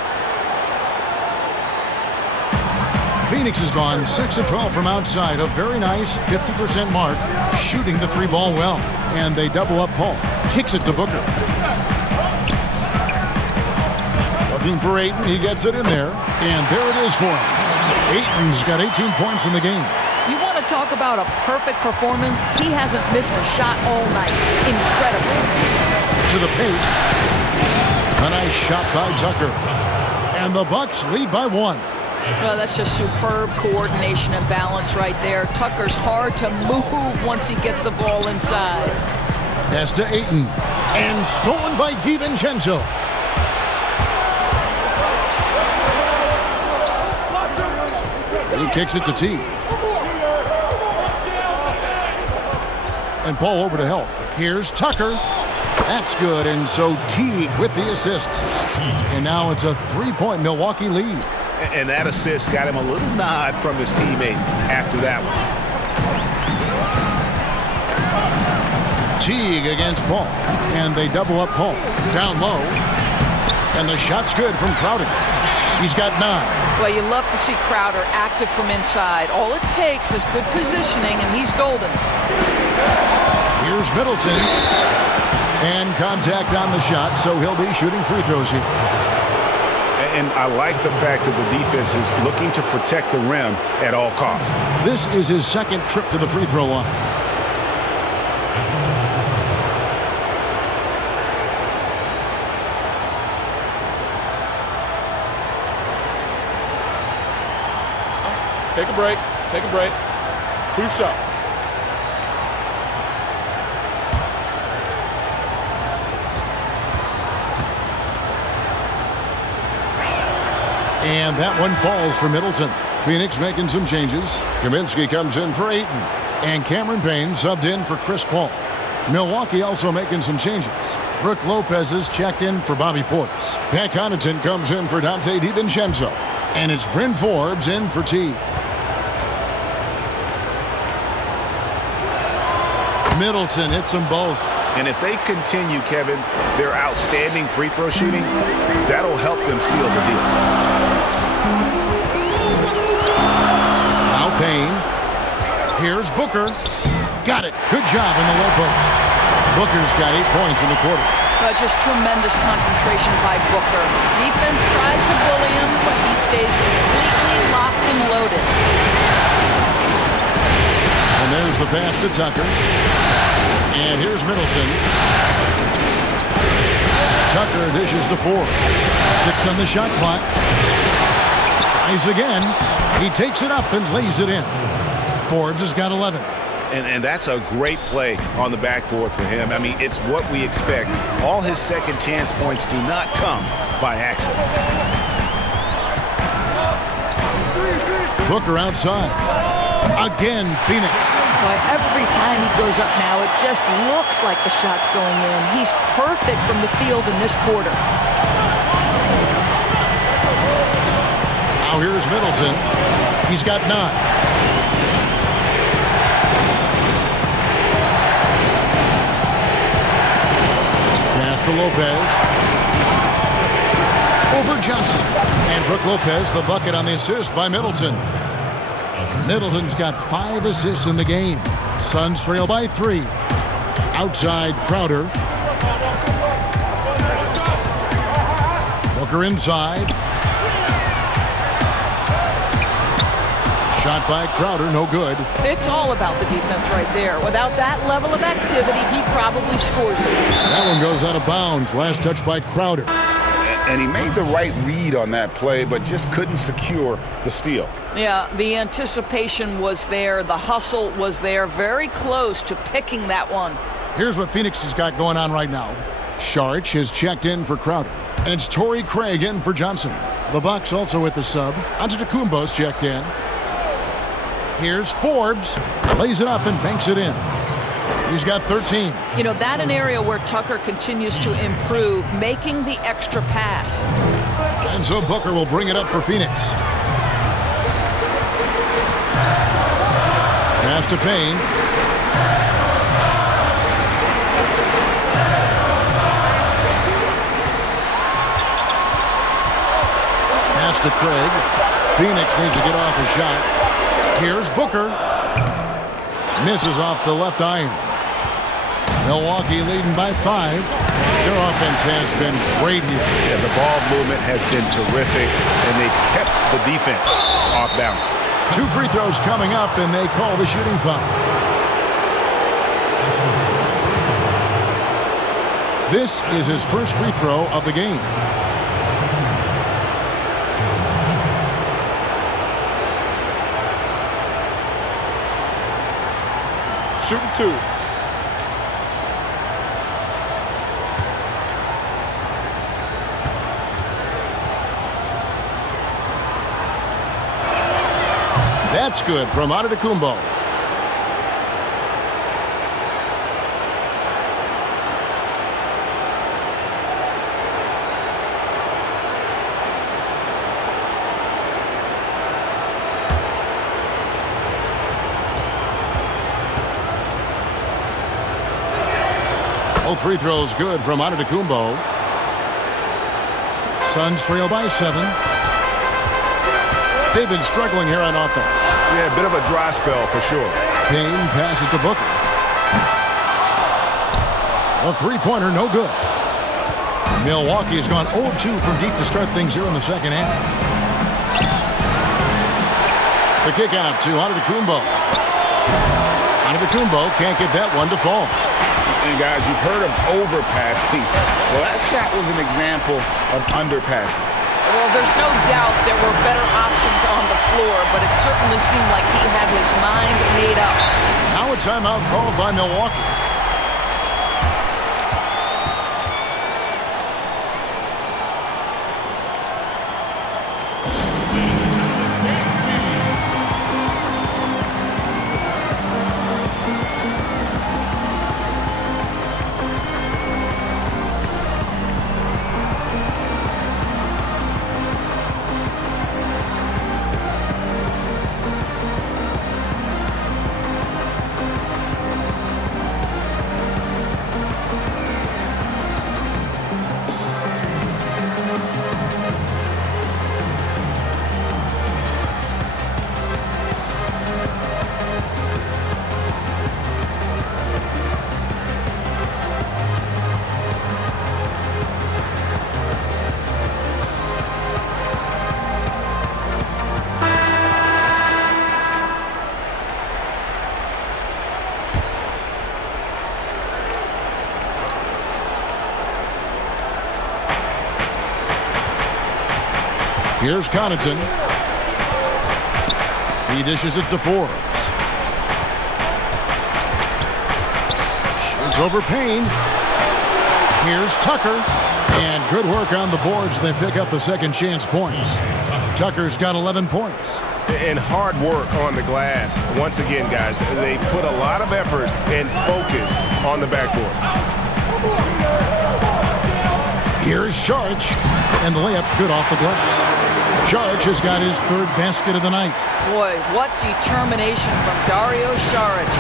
Phoenix has gone 6 of 12 from outside. A very nice 50% mark, shooting the 3 ball well. And they double up Paul. Kicks it to Booker. Looking for Ayton. He gets it in there. And there it is for him. Ayton's got 18 points in the game. You want to talk about a perfect performance? He hasn't missed a shot all night. Incredible. To the paint. A nice shot by Tucker. And the Bucks lead by 1. Well, that's just superb coordination and balance right there. Tucker's hard to move once he gets the ball inside. Pass to Ayton. And stolen by DiVincenzo. He kicks it to T. And Paul over to help. Here's Tucker. That's good, and so Teague with the assist. And now it's a 3-point Milwaukee lead. And that assist got him a little nod from his teammate after that one. Teague against Paul, and they double up Paul. Down low, and the shot's good from Crowder. He's got 9. Well, you love to see Crowder active from inside. All it takes is good positioning, and he's golden. Here's Middleton. And contact on the shot, so he'll be shooting free throws here. And I like the fact that the defense is looking to protect the rim at all costs. This is his second trip to the free throw line. Take a break. Take a break. 2 shots. And that one falls for Middleton. Phoenix making some changes. Kaminsky comes in for Ayton. And Cameron Payne subbed in for Chris Paul. Milwaukee also making some changes. Brook Lopez is checked in for Bobby Portis. Pat Connaughton comes in for Dante DiVincenzo. And it's Bryn Forbes in for T. Middleton hits them both. And if they continue, Kevin, their outstanding free throw shooting, that'll help them seal the deal. Now Payne. Here's Booker. Got it. Good job in the low post. Booker's got 8 points in the quarter. Just tremendous concentration by Booker. Defense tries to bully him, but he stays completely locked and loaded. And there's the pass to Tucker. And here's Middleton. Tucker dishes to Forbes. 6 on the shot clock. Tries again. He takes it up and lays it in. Forbes has got 11. And that's a great play on the backboard for him. I mean, it's what we expect. All his second chance points do not come by accident. Booker outside. Again, Phoenix. Boy, every time he goes up now, it just looks like the shot's going in. He's perfect from the field in this quarter. Now here's Middleton. He's got 9. Pass to Lopez. Over Johnson. And Brook Lopez, the bucket on the assist by Middleton. Middleton's got 5 assists in the game. Suns trail by 3. Outside Crowder. Booker inside. Shot by Crowder, no good. It's all about the defense right there. Without that level of activity, he probably scores it. That one goes out of bounds. Last touch by Crowder. And he made the right read on that play, but just couldn't secure the steal. Yeah, the anticipation was there. The hustle was there. Very close to picking that one. Here's what Phoenix has got going on right now. Saric has checked in for Crowder. And it's Torrey Craig in for Johnson. The Bucks also with the sub. Antetokounmpo's checked in. Here's Forbes. Lays it up and banks it in. He's got 13. You know, that an area where Tucker continues to improve, making the extra pass. And so Booker will bring it up for Phoenix. Pass to Payne. Pass to Craig. Phoenix needs to get off a shot. Here's Booker. Misses off the left iron. Milwaukee leading by 5. Their offense has been great here. Yeah, the ball movement has been terrific, and they've kept the defense off balance. 2 free throws coming up, and they call the shooting foul. This is his first free throw of the game. Shooting 2. That's good from Antetokounmpo. Both free throws good from Antetokounmpo. Suns trail by 7. They've been struggling here on offense. Yeah, a bit of a dry spell for sure. Payne passes to Booker. A three-pointer, no good. Milwaukee has gone 0 of 2 from deep to start things here in the second half. The kick out to Antetokounmpo. Antetokounmpo can't get that one to fall. And guys, you've heard of overpassing. Well, that shot was an example of underpassing. Well, there's no doubt there were better options on the floor, but it certainly seemed like he had his mind made up. Now a timeout called by Milwaukee. Here's Connaughton. He dishes it to Forbes. Shoots over Payne. Here's Tucker. And good work on the boards. They pick up the second chance points. Tucker's got 11 points. And hard work on the glass. Once again, guys, they put a lot of effort and focus on the backboard. Here's Saric. And the layup's good off the glass. Saric has got his third basket of the night. Boy, what determination from Dario Saric.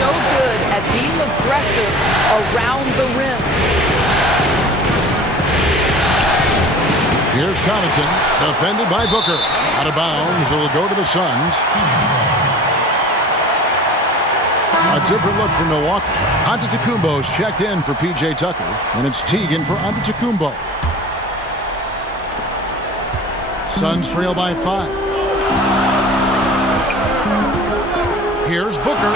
So good at being aggressive around the rim. Here's Connaughton, defended by Booker. Out of bounds, it'll go to the Suns. A different look for Milwaukee. Antetokounmpo's checked in for P.J. Tucker, and it's Teagan for Antetokounmpo. Suns trail by 5. Here's Booker,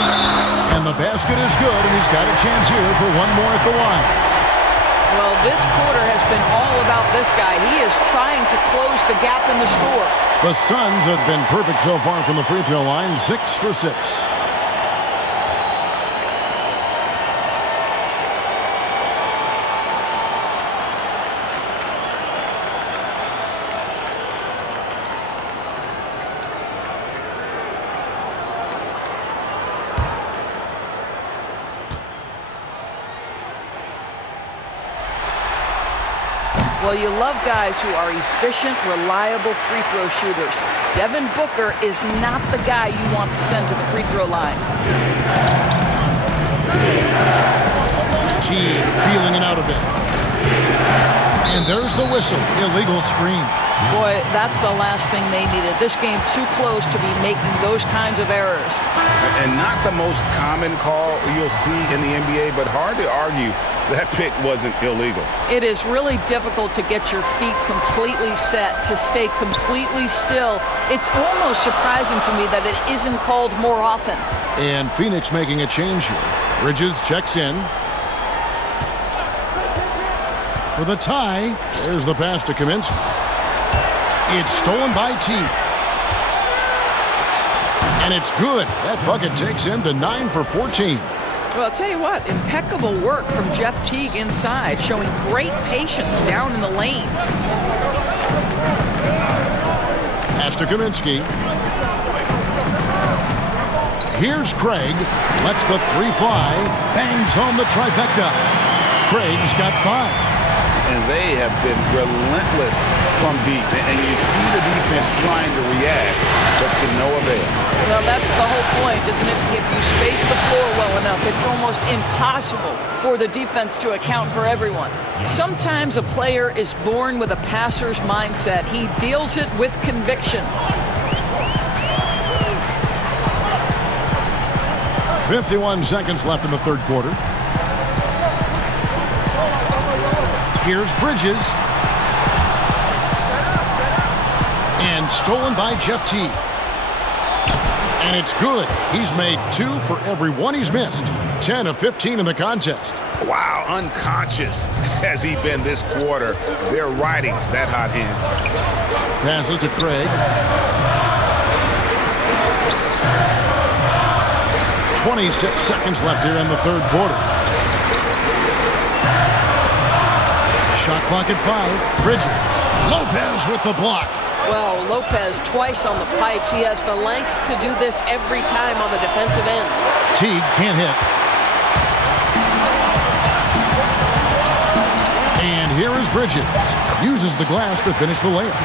and the basket is good, and he's got a chance here for one more at the line. Well, this quarter has been all about this guy. He is trying to close the gap in the score. The Suns have been perfect so far from the free throw line, 6 for 6. Well, you love guys who are efficient, reliable free throw shooters. Devin Booker is not the guy you want to send to the free throw line. Team feeling it out a bit. And there's the whistle. Illegal screen. Boy, that's the last thing they needed. This game too close to be making those kinds of errors. And not the most common call you'll see in the NBA, but hard to argue that pick wasn't illegal. It is really difficult to get your feet completely set, to stay completely still. It's almost surprising to me that it isn't called more often. And Phoenix making a change here. Bridges checks in. For the tie, there's the pass to Kaminsky. It's stolen by T. And it's good. That bucket takes him to 9 for 14. Well, I'll tell you what, impeccable work from Jeff Teague inside, showing great patience down in the lane. Pass to Kaminsky. Here's Craig. Lets the three fly. Bangs home the trifecta. Craig's got 5. And they have been relentless from deep. And you see the defense trying to react, but to no avail. Well, that's the whole point, isn't it? If you space the floor well enough, it's almost impossible for the defense to account for everyone. Sometimes a player is born with a passer's mindset. He deals it with conviction. 51 seconds left in the third quarter. Here's Bridges. And stolen by Jeff Teague. And it's good. He's made 2 for every one he's missed. 10 of 15 in the contest. Wow, unconscious has he been this quarter. They're riding that hot hand. Passes to Craig. 26 seconds left here in the third quarter. Shot clock at 5. Bridges. Lopez with the block. Well, Lopez twice on the pipes. He has the length to do this every time on the defensive end. Teague can't hit. And here is Bridges. Uses the glass to finish the layup.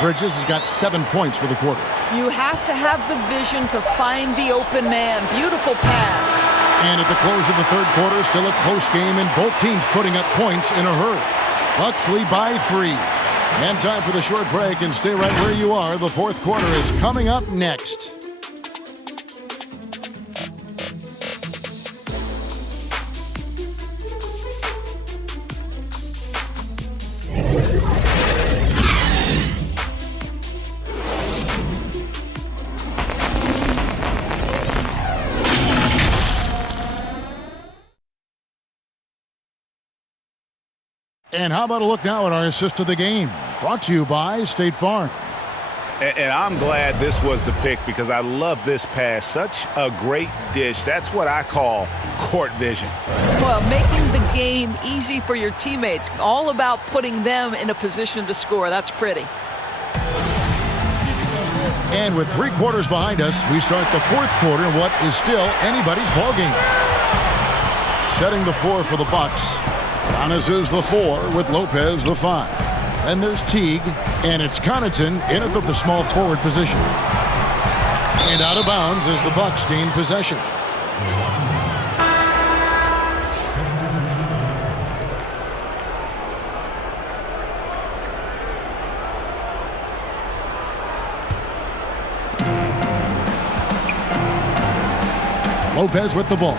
Bridges has got 7 points for the quarter. You have to have the vision to find the open man. Beautiful pass. And at the close of the third quarter, still a close game, and both teams putting up points in a hurry. Bucks lead by 3. And time for the short break, and stay right where you are. The fourth quarter is coming up next. And how about a look now at our assist of the game? Brought to you by State Farm. And I'm glad this was the pick because I love this pass. Such a great dish. That's what I call court vision. Well, making the game easy for your teammates. All about putting them in a position to score. That's pretty. And with 3 quarters behind us, we start the fourth quarter in what is still anybody's ballgame. Setting the floor for the Bucks. Giannis is the 4 with Lopez the 5. Then there's Teague, and it's Connaughton in at the small forward position. And out of bounds as the Bucks gain possession. Lopez with the ball.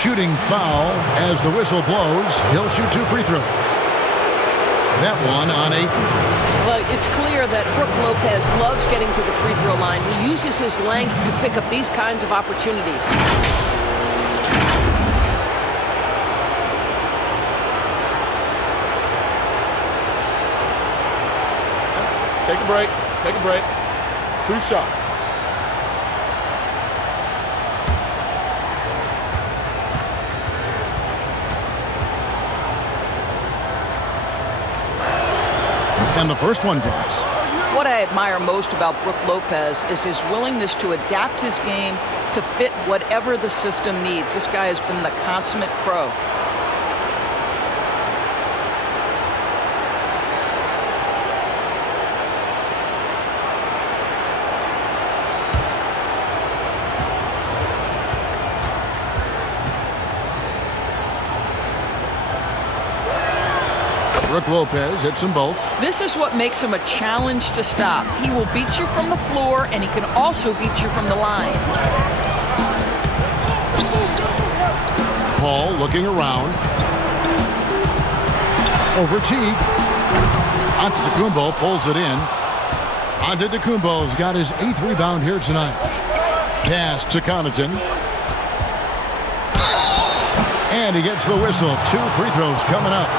Shooting foul as the whistle blows. He'll shoot 2 free throws. That one on 8. Well, it's clear that Brook Lopez loves getting to the free throw line. He uses his length to pick up these kinds of opportunities. Take a break. Take a break. 2 shots. And the first one drops. What I admire most about Brook Lopez is his willingness to adapt his game to fit whatever the system needs. This guy has been the consummate pro. Brook Lopez hits them both. This is what makes him a challenge to stop. He will beat you from the floor, and he can also beat you from the line. Paul looking around. Over Teague. Antetokounmpo pulls it in. Antetokounmpo's got his 8th rebound here tonight. Pass to Connaughton. And he gets the whistle. 2 free throws coming up.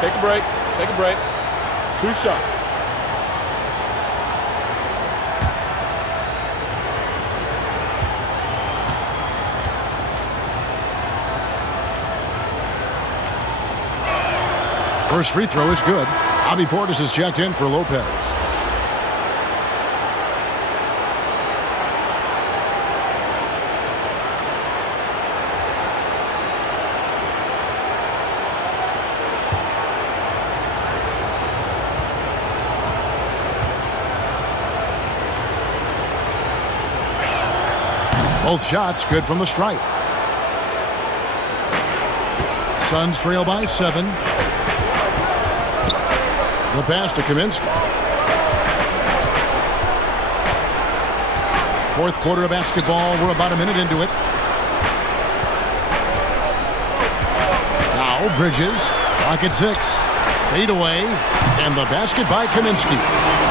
Take a break. Take a break. 2 shots. First free throw is good. Bobby Portis is checked in for Lopez. Both shots good from the stripe. Suns trail by 7. The pass to Kaminsky. Fourth quarter of basketball. We're about a minute into it. Now Bridges. Clock at 6. Fade away. And the basket by Kaminsky.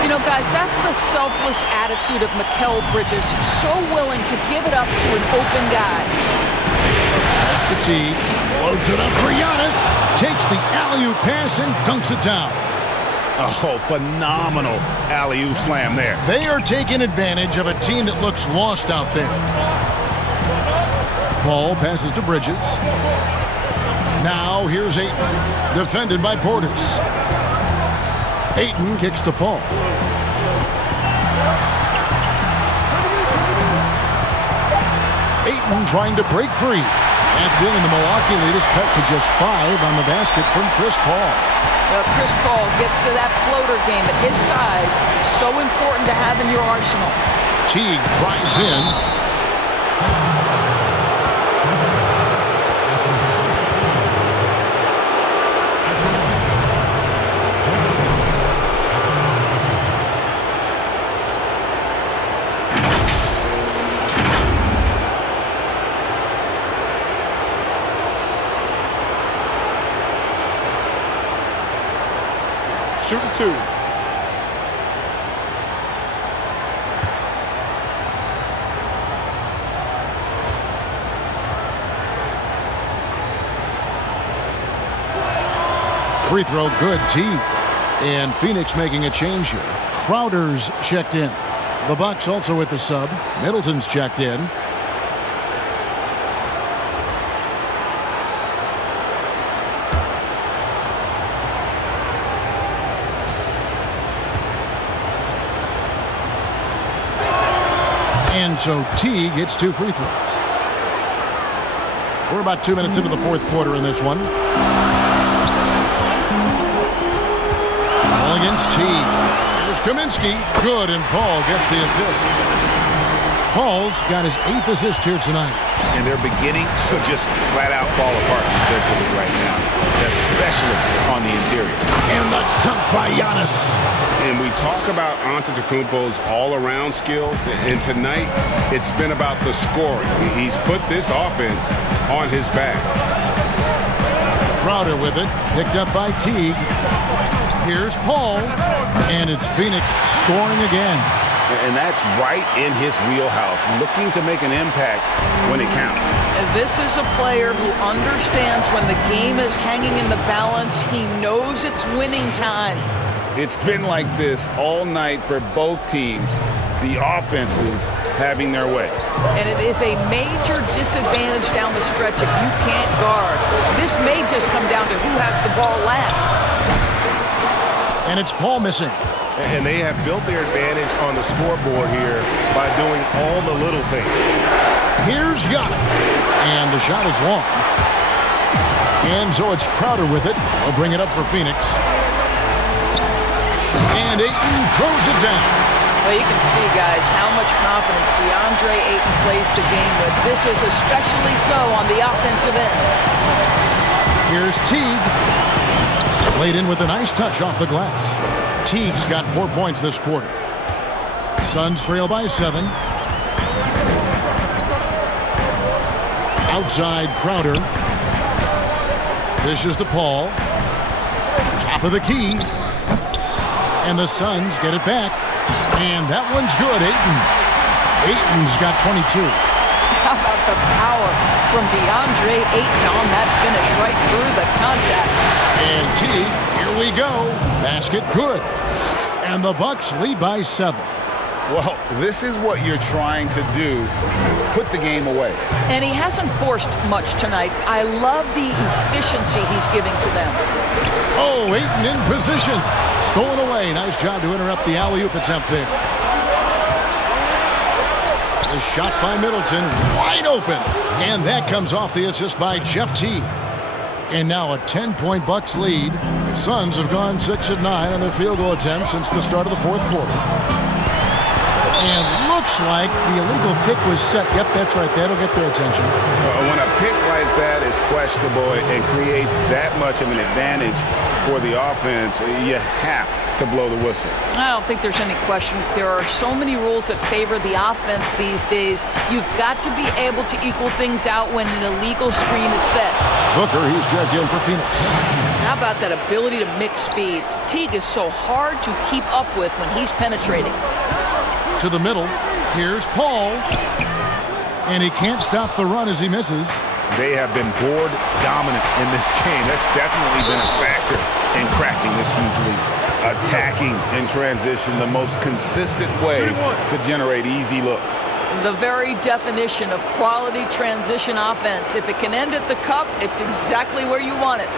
You know, guys, that's the selfless attitude of Mikal Bridges. So willing to give it up to an open guy. Pass to T. Loads it up for Giannis. Takes the alley-oop pass and dunks it down. Oh, phenomenal alley-oop slam there. They are taking advantage of a team that looks lost out there. Paul passes to Bridges. Now here's Ayton, defended by Portis. Ayton kicks to Paul. Ayton trying to break free. That's in, and the Milwaukee lead is cut to just 5 on the basket from Chris Paul. Chris Paul gets to that floater game at his size. So important to have in your arsenal. Teague drives in. Shooting 2. Free throw, good. Teague. And Phoenix making a change here. Crowder's checked in. The Bucks also with the sub. Middleton's checked in. And so Teague gets 2 free throws. We're about 2 minutes into the fourth quarter in this one. Ball against Teague. Here's Kaminsky. Good, and Paul gets the assist. Paul's got his 8th assist here tonight. And they're beginning to just flat out fall apart defensively right now, especially on the interior. And the dunk by Giannis. And we talk about Antetokounmpo's all-around skills, and tonight it's been about the scoring. He's put this offense on his back. Crowder with it, picked up by Teague. Here's Paul, and it's Phoenix scoring again. And that's right in his wheelhouse, looking to make an impact when it counts. And this is a player who understands when the game is hanging in the balance. He knows it's winning time. It's been like this all night for both teams. The offenses having their way. And it is a major disadvantage down the stretch if you can't guard. This may just come down to who has the ball last. And it's Paul missing. And they have built their advantage on the scoreboard here by doing all the little things. Here's Giannis. And the shot is long. And so it's Crowder with it. They'll bring it up for Phoenix. And Ayton throws it down. Well, you can see, guys, how much confidence DeAndre Ayton plays the game with. This is especially so on the offensive end. Here's Teague. Played in with a nice touch off the glass. Teague's got 4 points this quarter. Suns trail by 7. Outside Crowder. Dishes to Paul. Top of the key. And the Suns get it back. And that one's good, Ayton. Ayton's got 22. How about the power from DeAndre Ayton on that finish right through the contact. And Teague Ready, go. Basket good. And the Bucks lead by 7. Well, this is what you're trying to do. Put the game away. And he hasn't forced much tonight. I love the efficiency he's giving to them. Oh, Ayton in position. Stolen away. Nice job to interrupt the alley-oop attempt there. The shot by Middleton, wide open. And that comes off the assist by Jeff Teague. And now a 10-point Bucks lead. The Suns have gone 6 of 9 on their field goal attempts since the start of the fourth quarter. And looks like the illegal pick was set. Yep, that's right. That'll get their attention. When a pick like that is questionable and creates that much of an advantage for the offense, you have to blow the whistle. I don't think there's any question. There are so many rules that favor the offense these days. You've got to be able to equal things out when an illegal screen is set. Booker, he's checked in for Phoenix. How about that ability to mix speeds? Teague is so hard to keep up with when he's penetrating. To the middle. Here's Paul. And he can't stop the run as he misses. They have been board dominant in this game. That's definitely been a factor in cracking this huge lead. Attacking in transition, the most consistent way to generate easy looks. The very definition of quality transition offense. If it can end at the cup, it's exactly where you want it.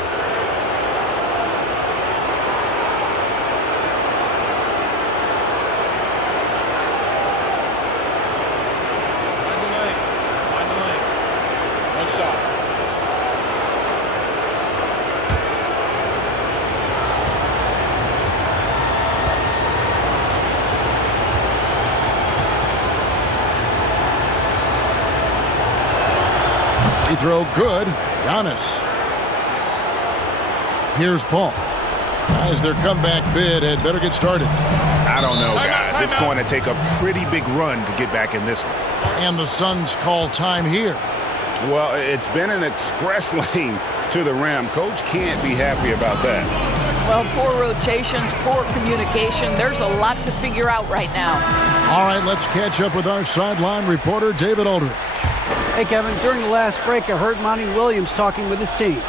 Throw good. Giannis. Here's Paul. As their comeback bid had better get started. I don't know, guys. It's going to take a pretty big run to get back in this one. And the Suns call time here. Well, it's been an express lane to the rim. Coach can't be happy about that. Well, poor rotations, poor communication. There's a lot to figure out right now. All right, let's catch up with our sideline reporter, David Aldridge. Hey, Kevin, during the last break, I heard Monty Williams talking with his team.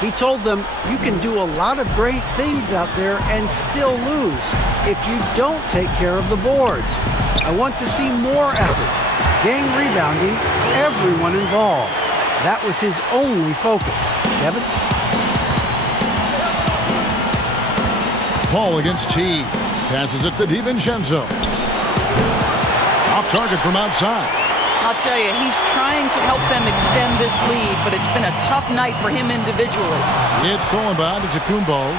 He told them you can do a lot of great things out there and still lose if you don't take care of the boards. I want to see more effort, gang rebounding, everyone involved. That was his only focus. Kevin? Paul against Teague. Passes it to DiVincenzo. Off target from outside. I'll tell you, he's trying to help them extend this lead, but it's been a tough night for him individually. It's stolen by Antetokounmpo.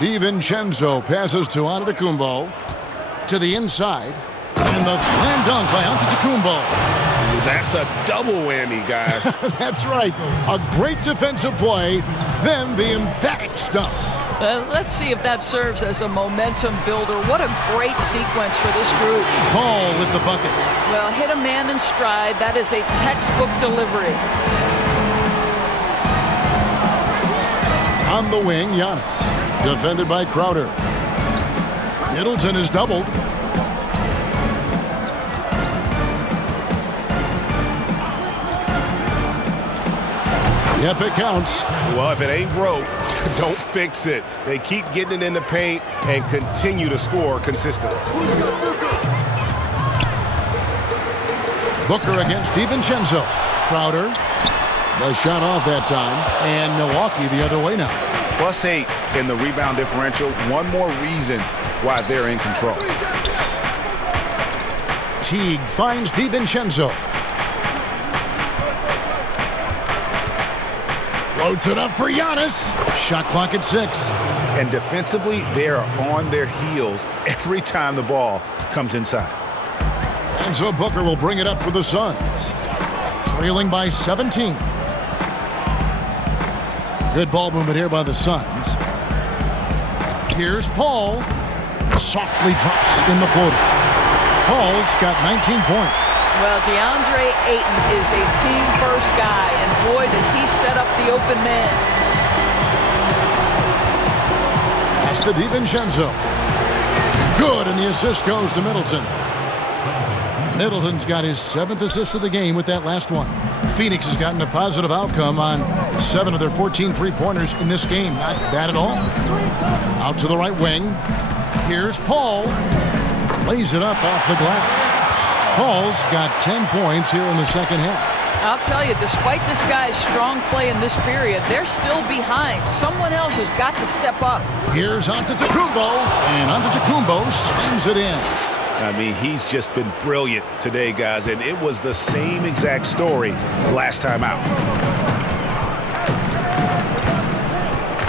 DiVincenzo passes to Antetokounmpo. To the inside. And the slam dunk by Antetokounmpo. That's a double whammy, guys. That's right. A great defensive play, then the emphatic stuff. Let's see if that serves as a momentum builder. What a great sequence for this group. Paul with the bucket. Well, hit a man in stride. That is a textbook delivery. On the wing, Giannis. Defended by Crowder. Middleton is doubled. Yep, it counts. Well, if it ain't broke, don't fix it. They keep getting it in the paint and continue to score consistently. Booker against DiVincenzo. Crowder. The shot off that time. And Milwaukee the other way now. +8 in the rebound differential. One more reason why they're in control. Teague finds DiVincenzo. Floats it up for Giannis. Shot clock at 6. And defensively, they are on their heels every time the ball comes inside. And so Booker will bring it up for the Suns. Trailing by 17. Good ball movement here by the Suns. Here's Paul. Softly drops in the floater. Paul's got 19 points. Well, DeAndre Ayton is a team-first guy, and boy, does he set up the open man. Pass to DiVincenzo. Good, and the assist goes to Middleton. Middleton's got his 7th assist of the game with that last one. Phoenix has gotten a positive outcome on 7 of their 14 three-pointers in this game. Not bad at all. Out to the right wing. Here's Paul. Lays it up off the glass. Paul's got 10 points here in the second half. I'll tell you, despite this guy's strong play in this period, they're still behind. Someone else has got to step up. Here's Antetokounmpo, and Antetokounmpo slams it in. I mean, he's just been brilliant today, guys, and it was the same exact story last time out.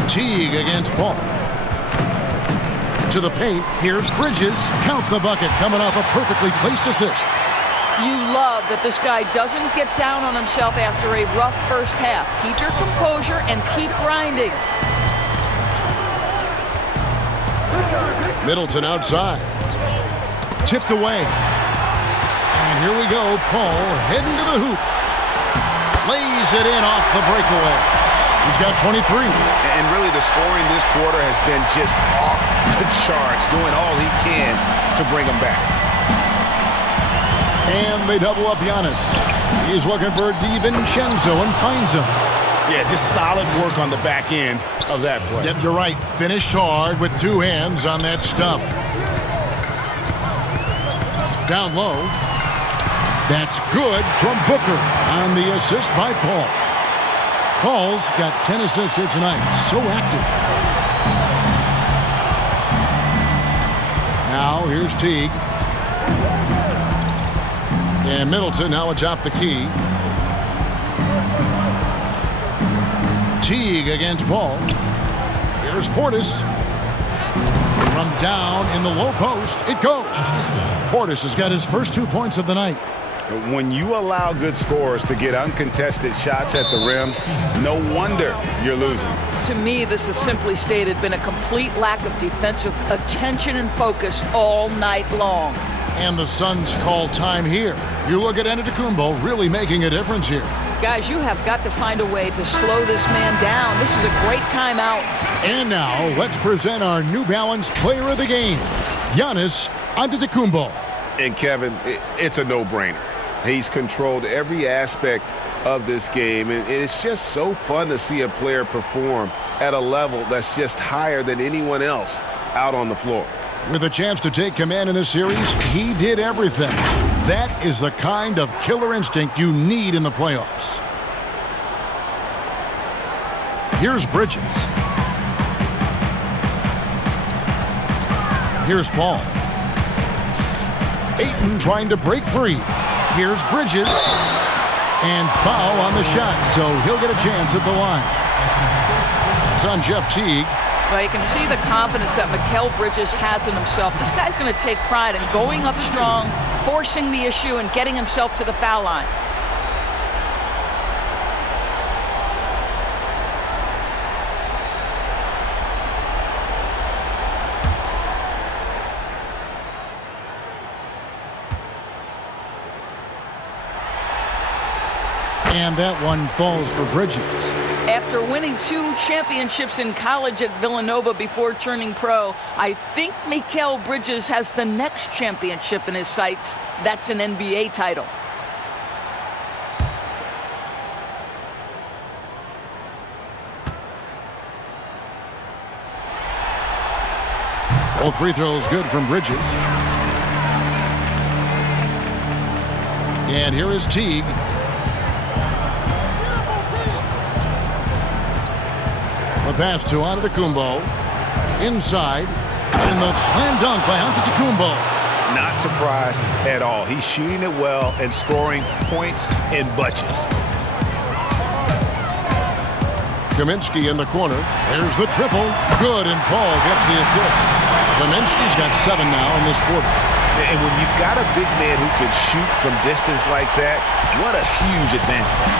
Teague against Paul. To the paint, here's Bridges. Count the bucket, coming off a perfectly placed assist. You love that this guy doesn't get down on himself after a rough first half. Keep your composure and keep grinding. Middleton outside. Tipped away. And here we go. Paul heading to the hoop. Lays it in off the breakaway. He's got 23. And really the scoring this quarter has been just off the charts, doing all he can to bring them back. And they double up Giannis. He's looking for DiVincenzo and finds him. Yeah, just solid work on the back end of that play. Yep, you're right. Finished hard with 2 hands on that stuff. Down low. That's good from Booker on the assist by Paul. Paul's got 10 assists here tonight. So active. Now here's Teague. And Middleton now atop the key. Teague against Paul. Here's Portis. From down in the low post, it goes. Portis has got his first 2 points of the night. When you allow good scorers to get uncontested shots at the rim, no wonder you're losing. To me, this has simply stated been a complete lack of defensive attention and focus all night long. And the Suns call time here. You look at Antetokounmpo really making a difference here. Guys, you have got to find a way to slow this man down. This is a great timeout. And now, let's present our New Balance player of the game, Giannis Antetokounmpo. And Kevin, it's a no-brainer. He's controlled every aspect of this game, and it's just so fun to see a player perform at a level that's just higher than anyone else out on the floor. With a chance to take command in this series, he did everything. That is the kind of killer instinct you need in the playoffs. Here's Bridges. Here's Paul. Ayton trying to break free. Here's Bridges. And foul on the shot, so he'll get a chance at the line. It's on Jeff Teague. Well, you can see the confidence that Mikal Bridges has in himself. This guy's going to take pride in going up strong, forcing the issue, and getting himself to the foul line. And that one falls for Bridges. After winning 2 championships in college at Villanova before turning pro, I think Mikal Bridges has the next championship in his sights. That's an NBA title. Both free throws good from Bridges. And here is Teague. The pass to Antetokounmpo. Inside. And the slam dunk by Antetokounmpo. Not surprised at all. He's shooting it well and scoring points in bunches. Kaminsky in the corner. There's the triple. Good, and Paul gets the assist. Kaminsky's got 7 now in this quarter. And when you've got a big man who can shoot from distance like that, what a huge advantage.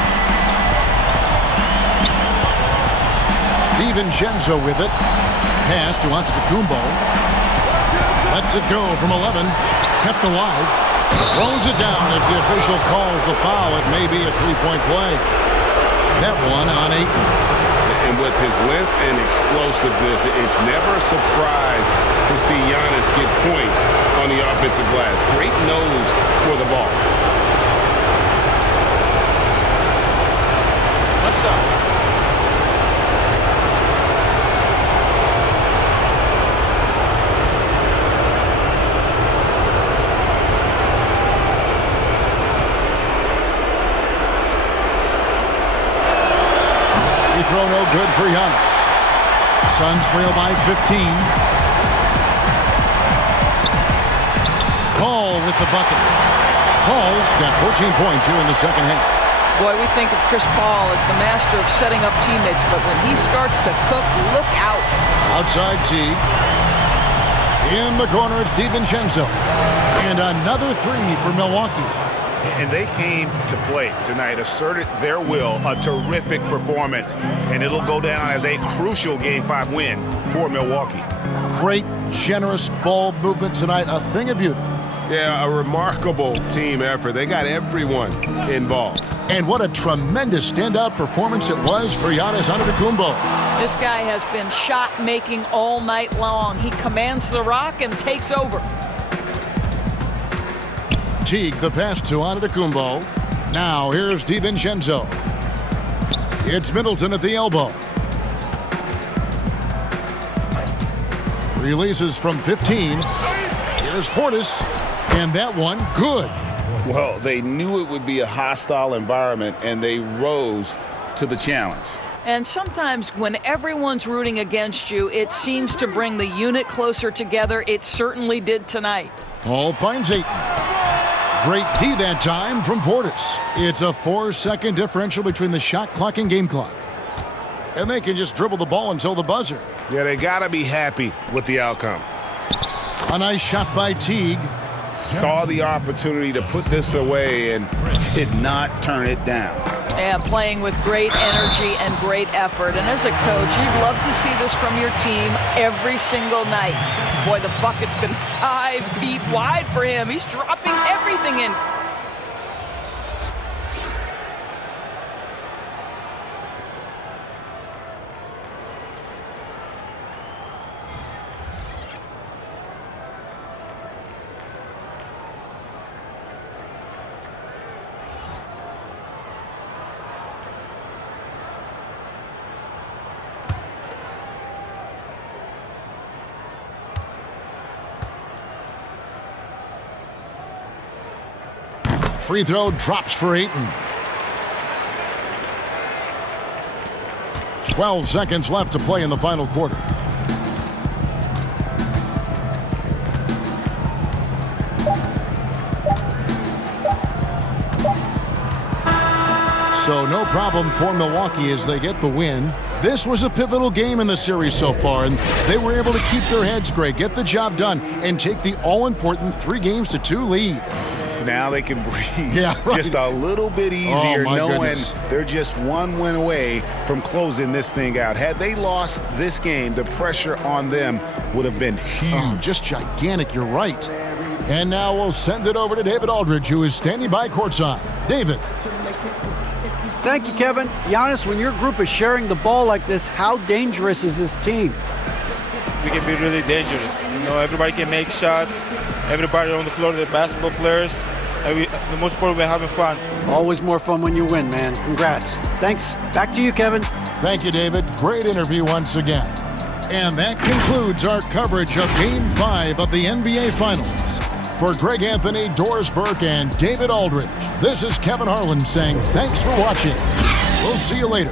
DiVincenzo with it. Pass to Antetokounmpo. Lets it go from 11. Kept alive. Throws it down as the official calls the foul. It may be a 3-point play. That one on 8. And with his length and explosiveness, it's never a surprise to see Giannis get points on the offensive glass. Great nose for the ball. What's up? Throw no good for Giannis. Suns trail by 15. Paul with the bucket. Paul's got 14 points here in the second half. Boy, we think of Chris Paul as the master of setting up teammates, but when he starts to cook, look out. Outside Teague. In the corner, it's DiVincenzo. And another three for Milwaukee. And they came to play tonight, asserted their will, a terrific performance, and it'll go down as a crucial Game 5 win for Milwaukee. Great, generous ball movement tonight, a thing of beauty. Yeah, a remarkable team effort. They got everyone involved. And what a tremendous standout performance it was for Giannis Antetokounmpo. This guy has been shot-making all night long. He commands the rock and takes over. Teague, the pass to Antetokounmpo. Now here's DiVincenzo. It's Middleton at the elbow. Releases from 15. Here's Portis. And that one, good. Well, they knew it would be a hostile environment, and they rose to the challenge. And sometimes when everyone's rooting against you, it seems to bring the unit closer together. It certainly did tonight. Paul finds Ayton. Great D that time from Portis. It's a 4-second differential between the shot clock and game clock. And they can just dribble the ball until the buzzer. Yeah, they got to be happy with the outcome. A nice shot by Teague. Saw the opportunity to put this away and did not turn it down. Yeah, playing with great energy and great effort. And as a coach, you'd love to see this from your team every single night. Boy, the bucket's been 5 feet wide for him. He's dropping everything in. Free throw drops for Ayton. 12 seconds left to play in the final quarter. So no problem for Milwaukee as they get the win. This was a pivotal game in the series so far, and they were able to keep their heads straight, get the job done, and take the all-important 3-2 lead. Now they can breathe just a little bit easier, knowing goodness. they're just one win away from closing this thing out. Had they lost this game, the pressure on them would have been huge. Oh, just gigantic, you're right. And now we'll send it over to David Aldridge, who is standing by courtside. David. Thank you, Kevin. Giannis, when your group is sharing the ball like this, how dangerous is this team? We can be really dangerous. You know, everybody can make shots. Everybody on the floor, the basketball players. The most important, we're having fun. Always more fun when you win, man. Congrats. Thanks. Back to you, Kevin. Thank you, David. Great interview once again. And that concludes our coverage of Game 5 of the NBA Finals. For Greg Anthony, Doris Burke, and David Aldridge, this is Kevin Harlan saying thanks for watching. We'll see you later.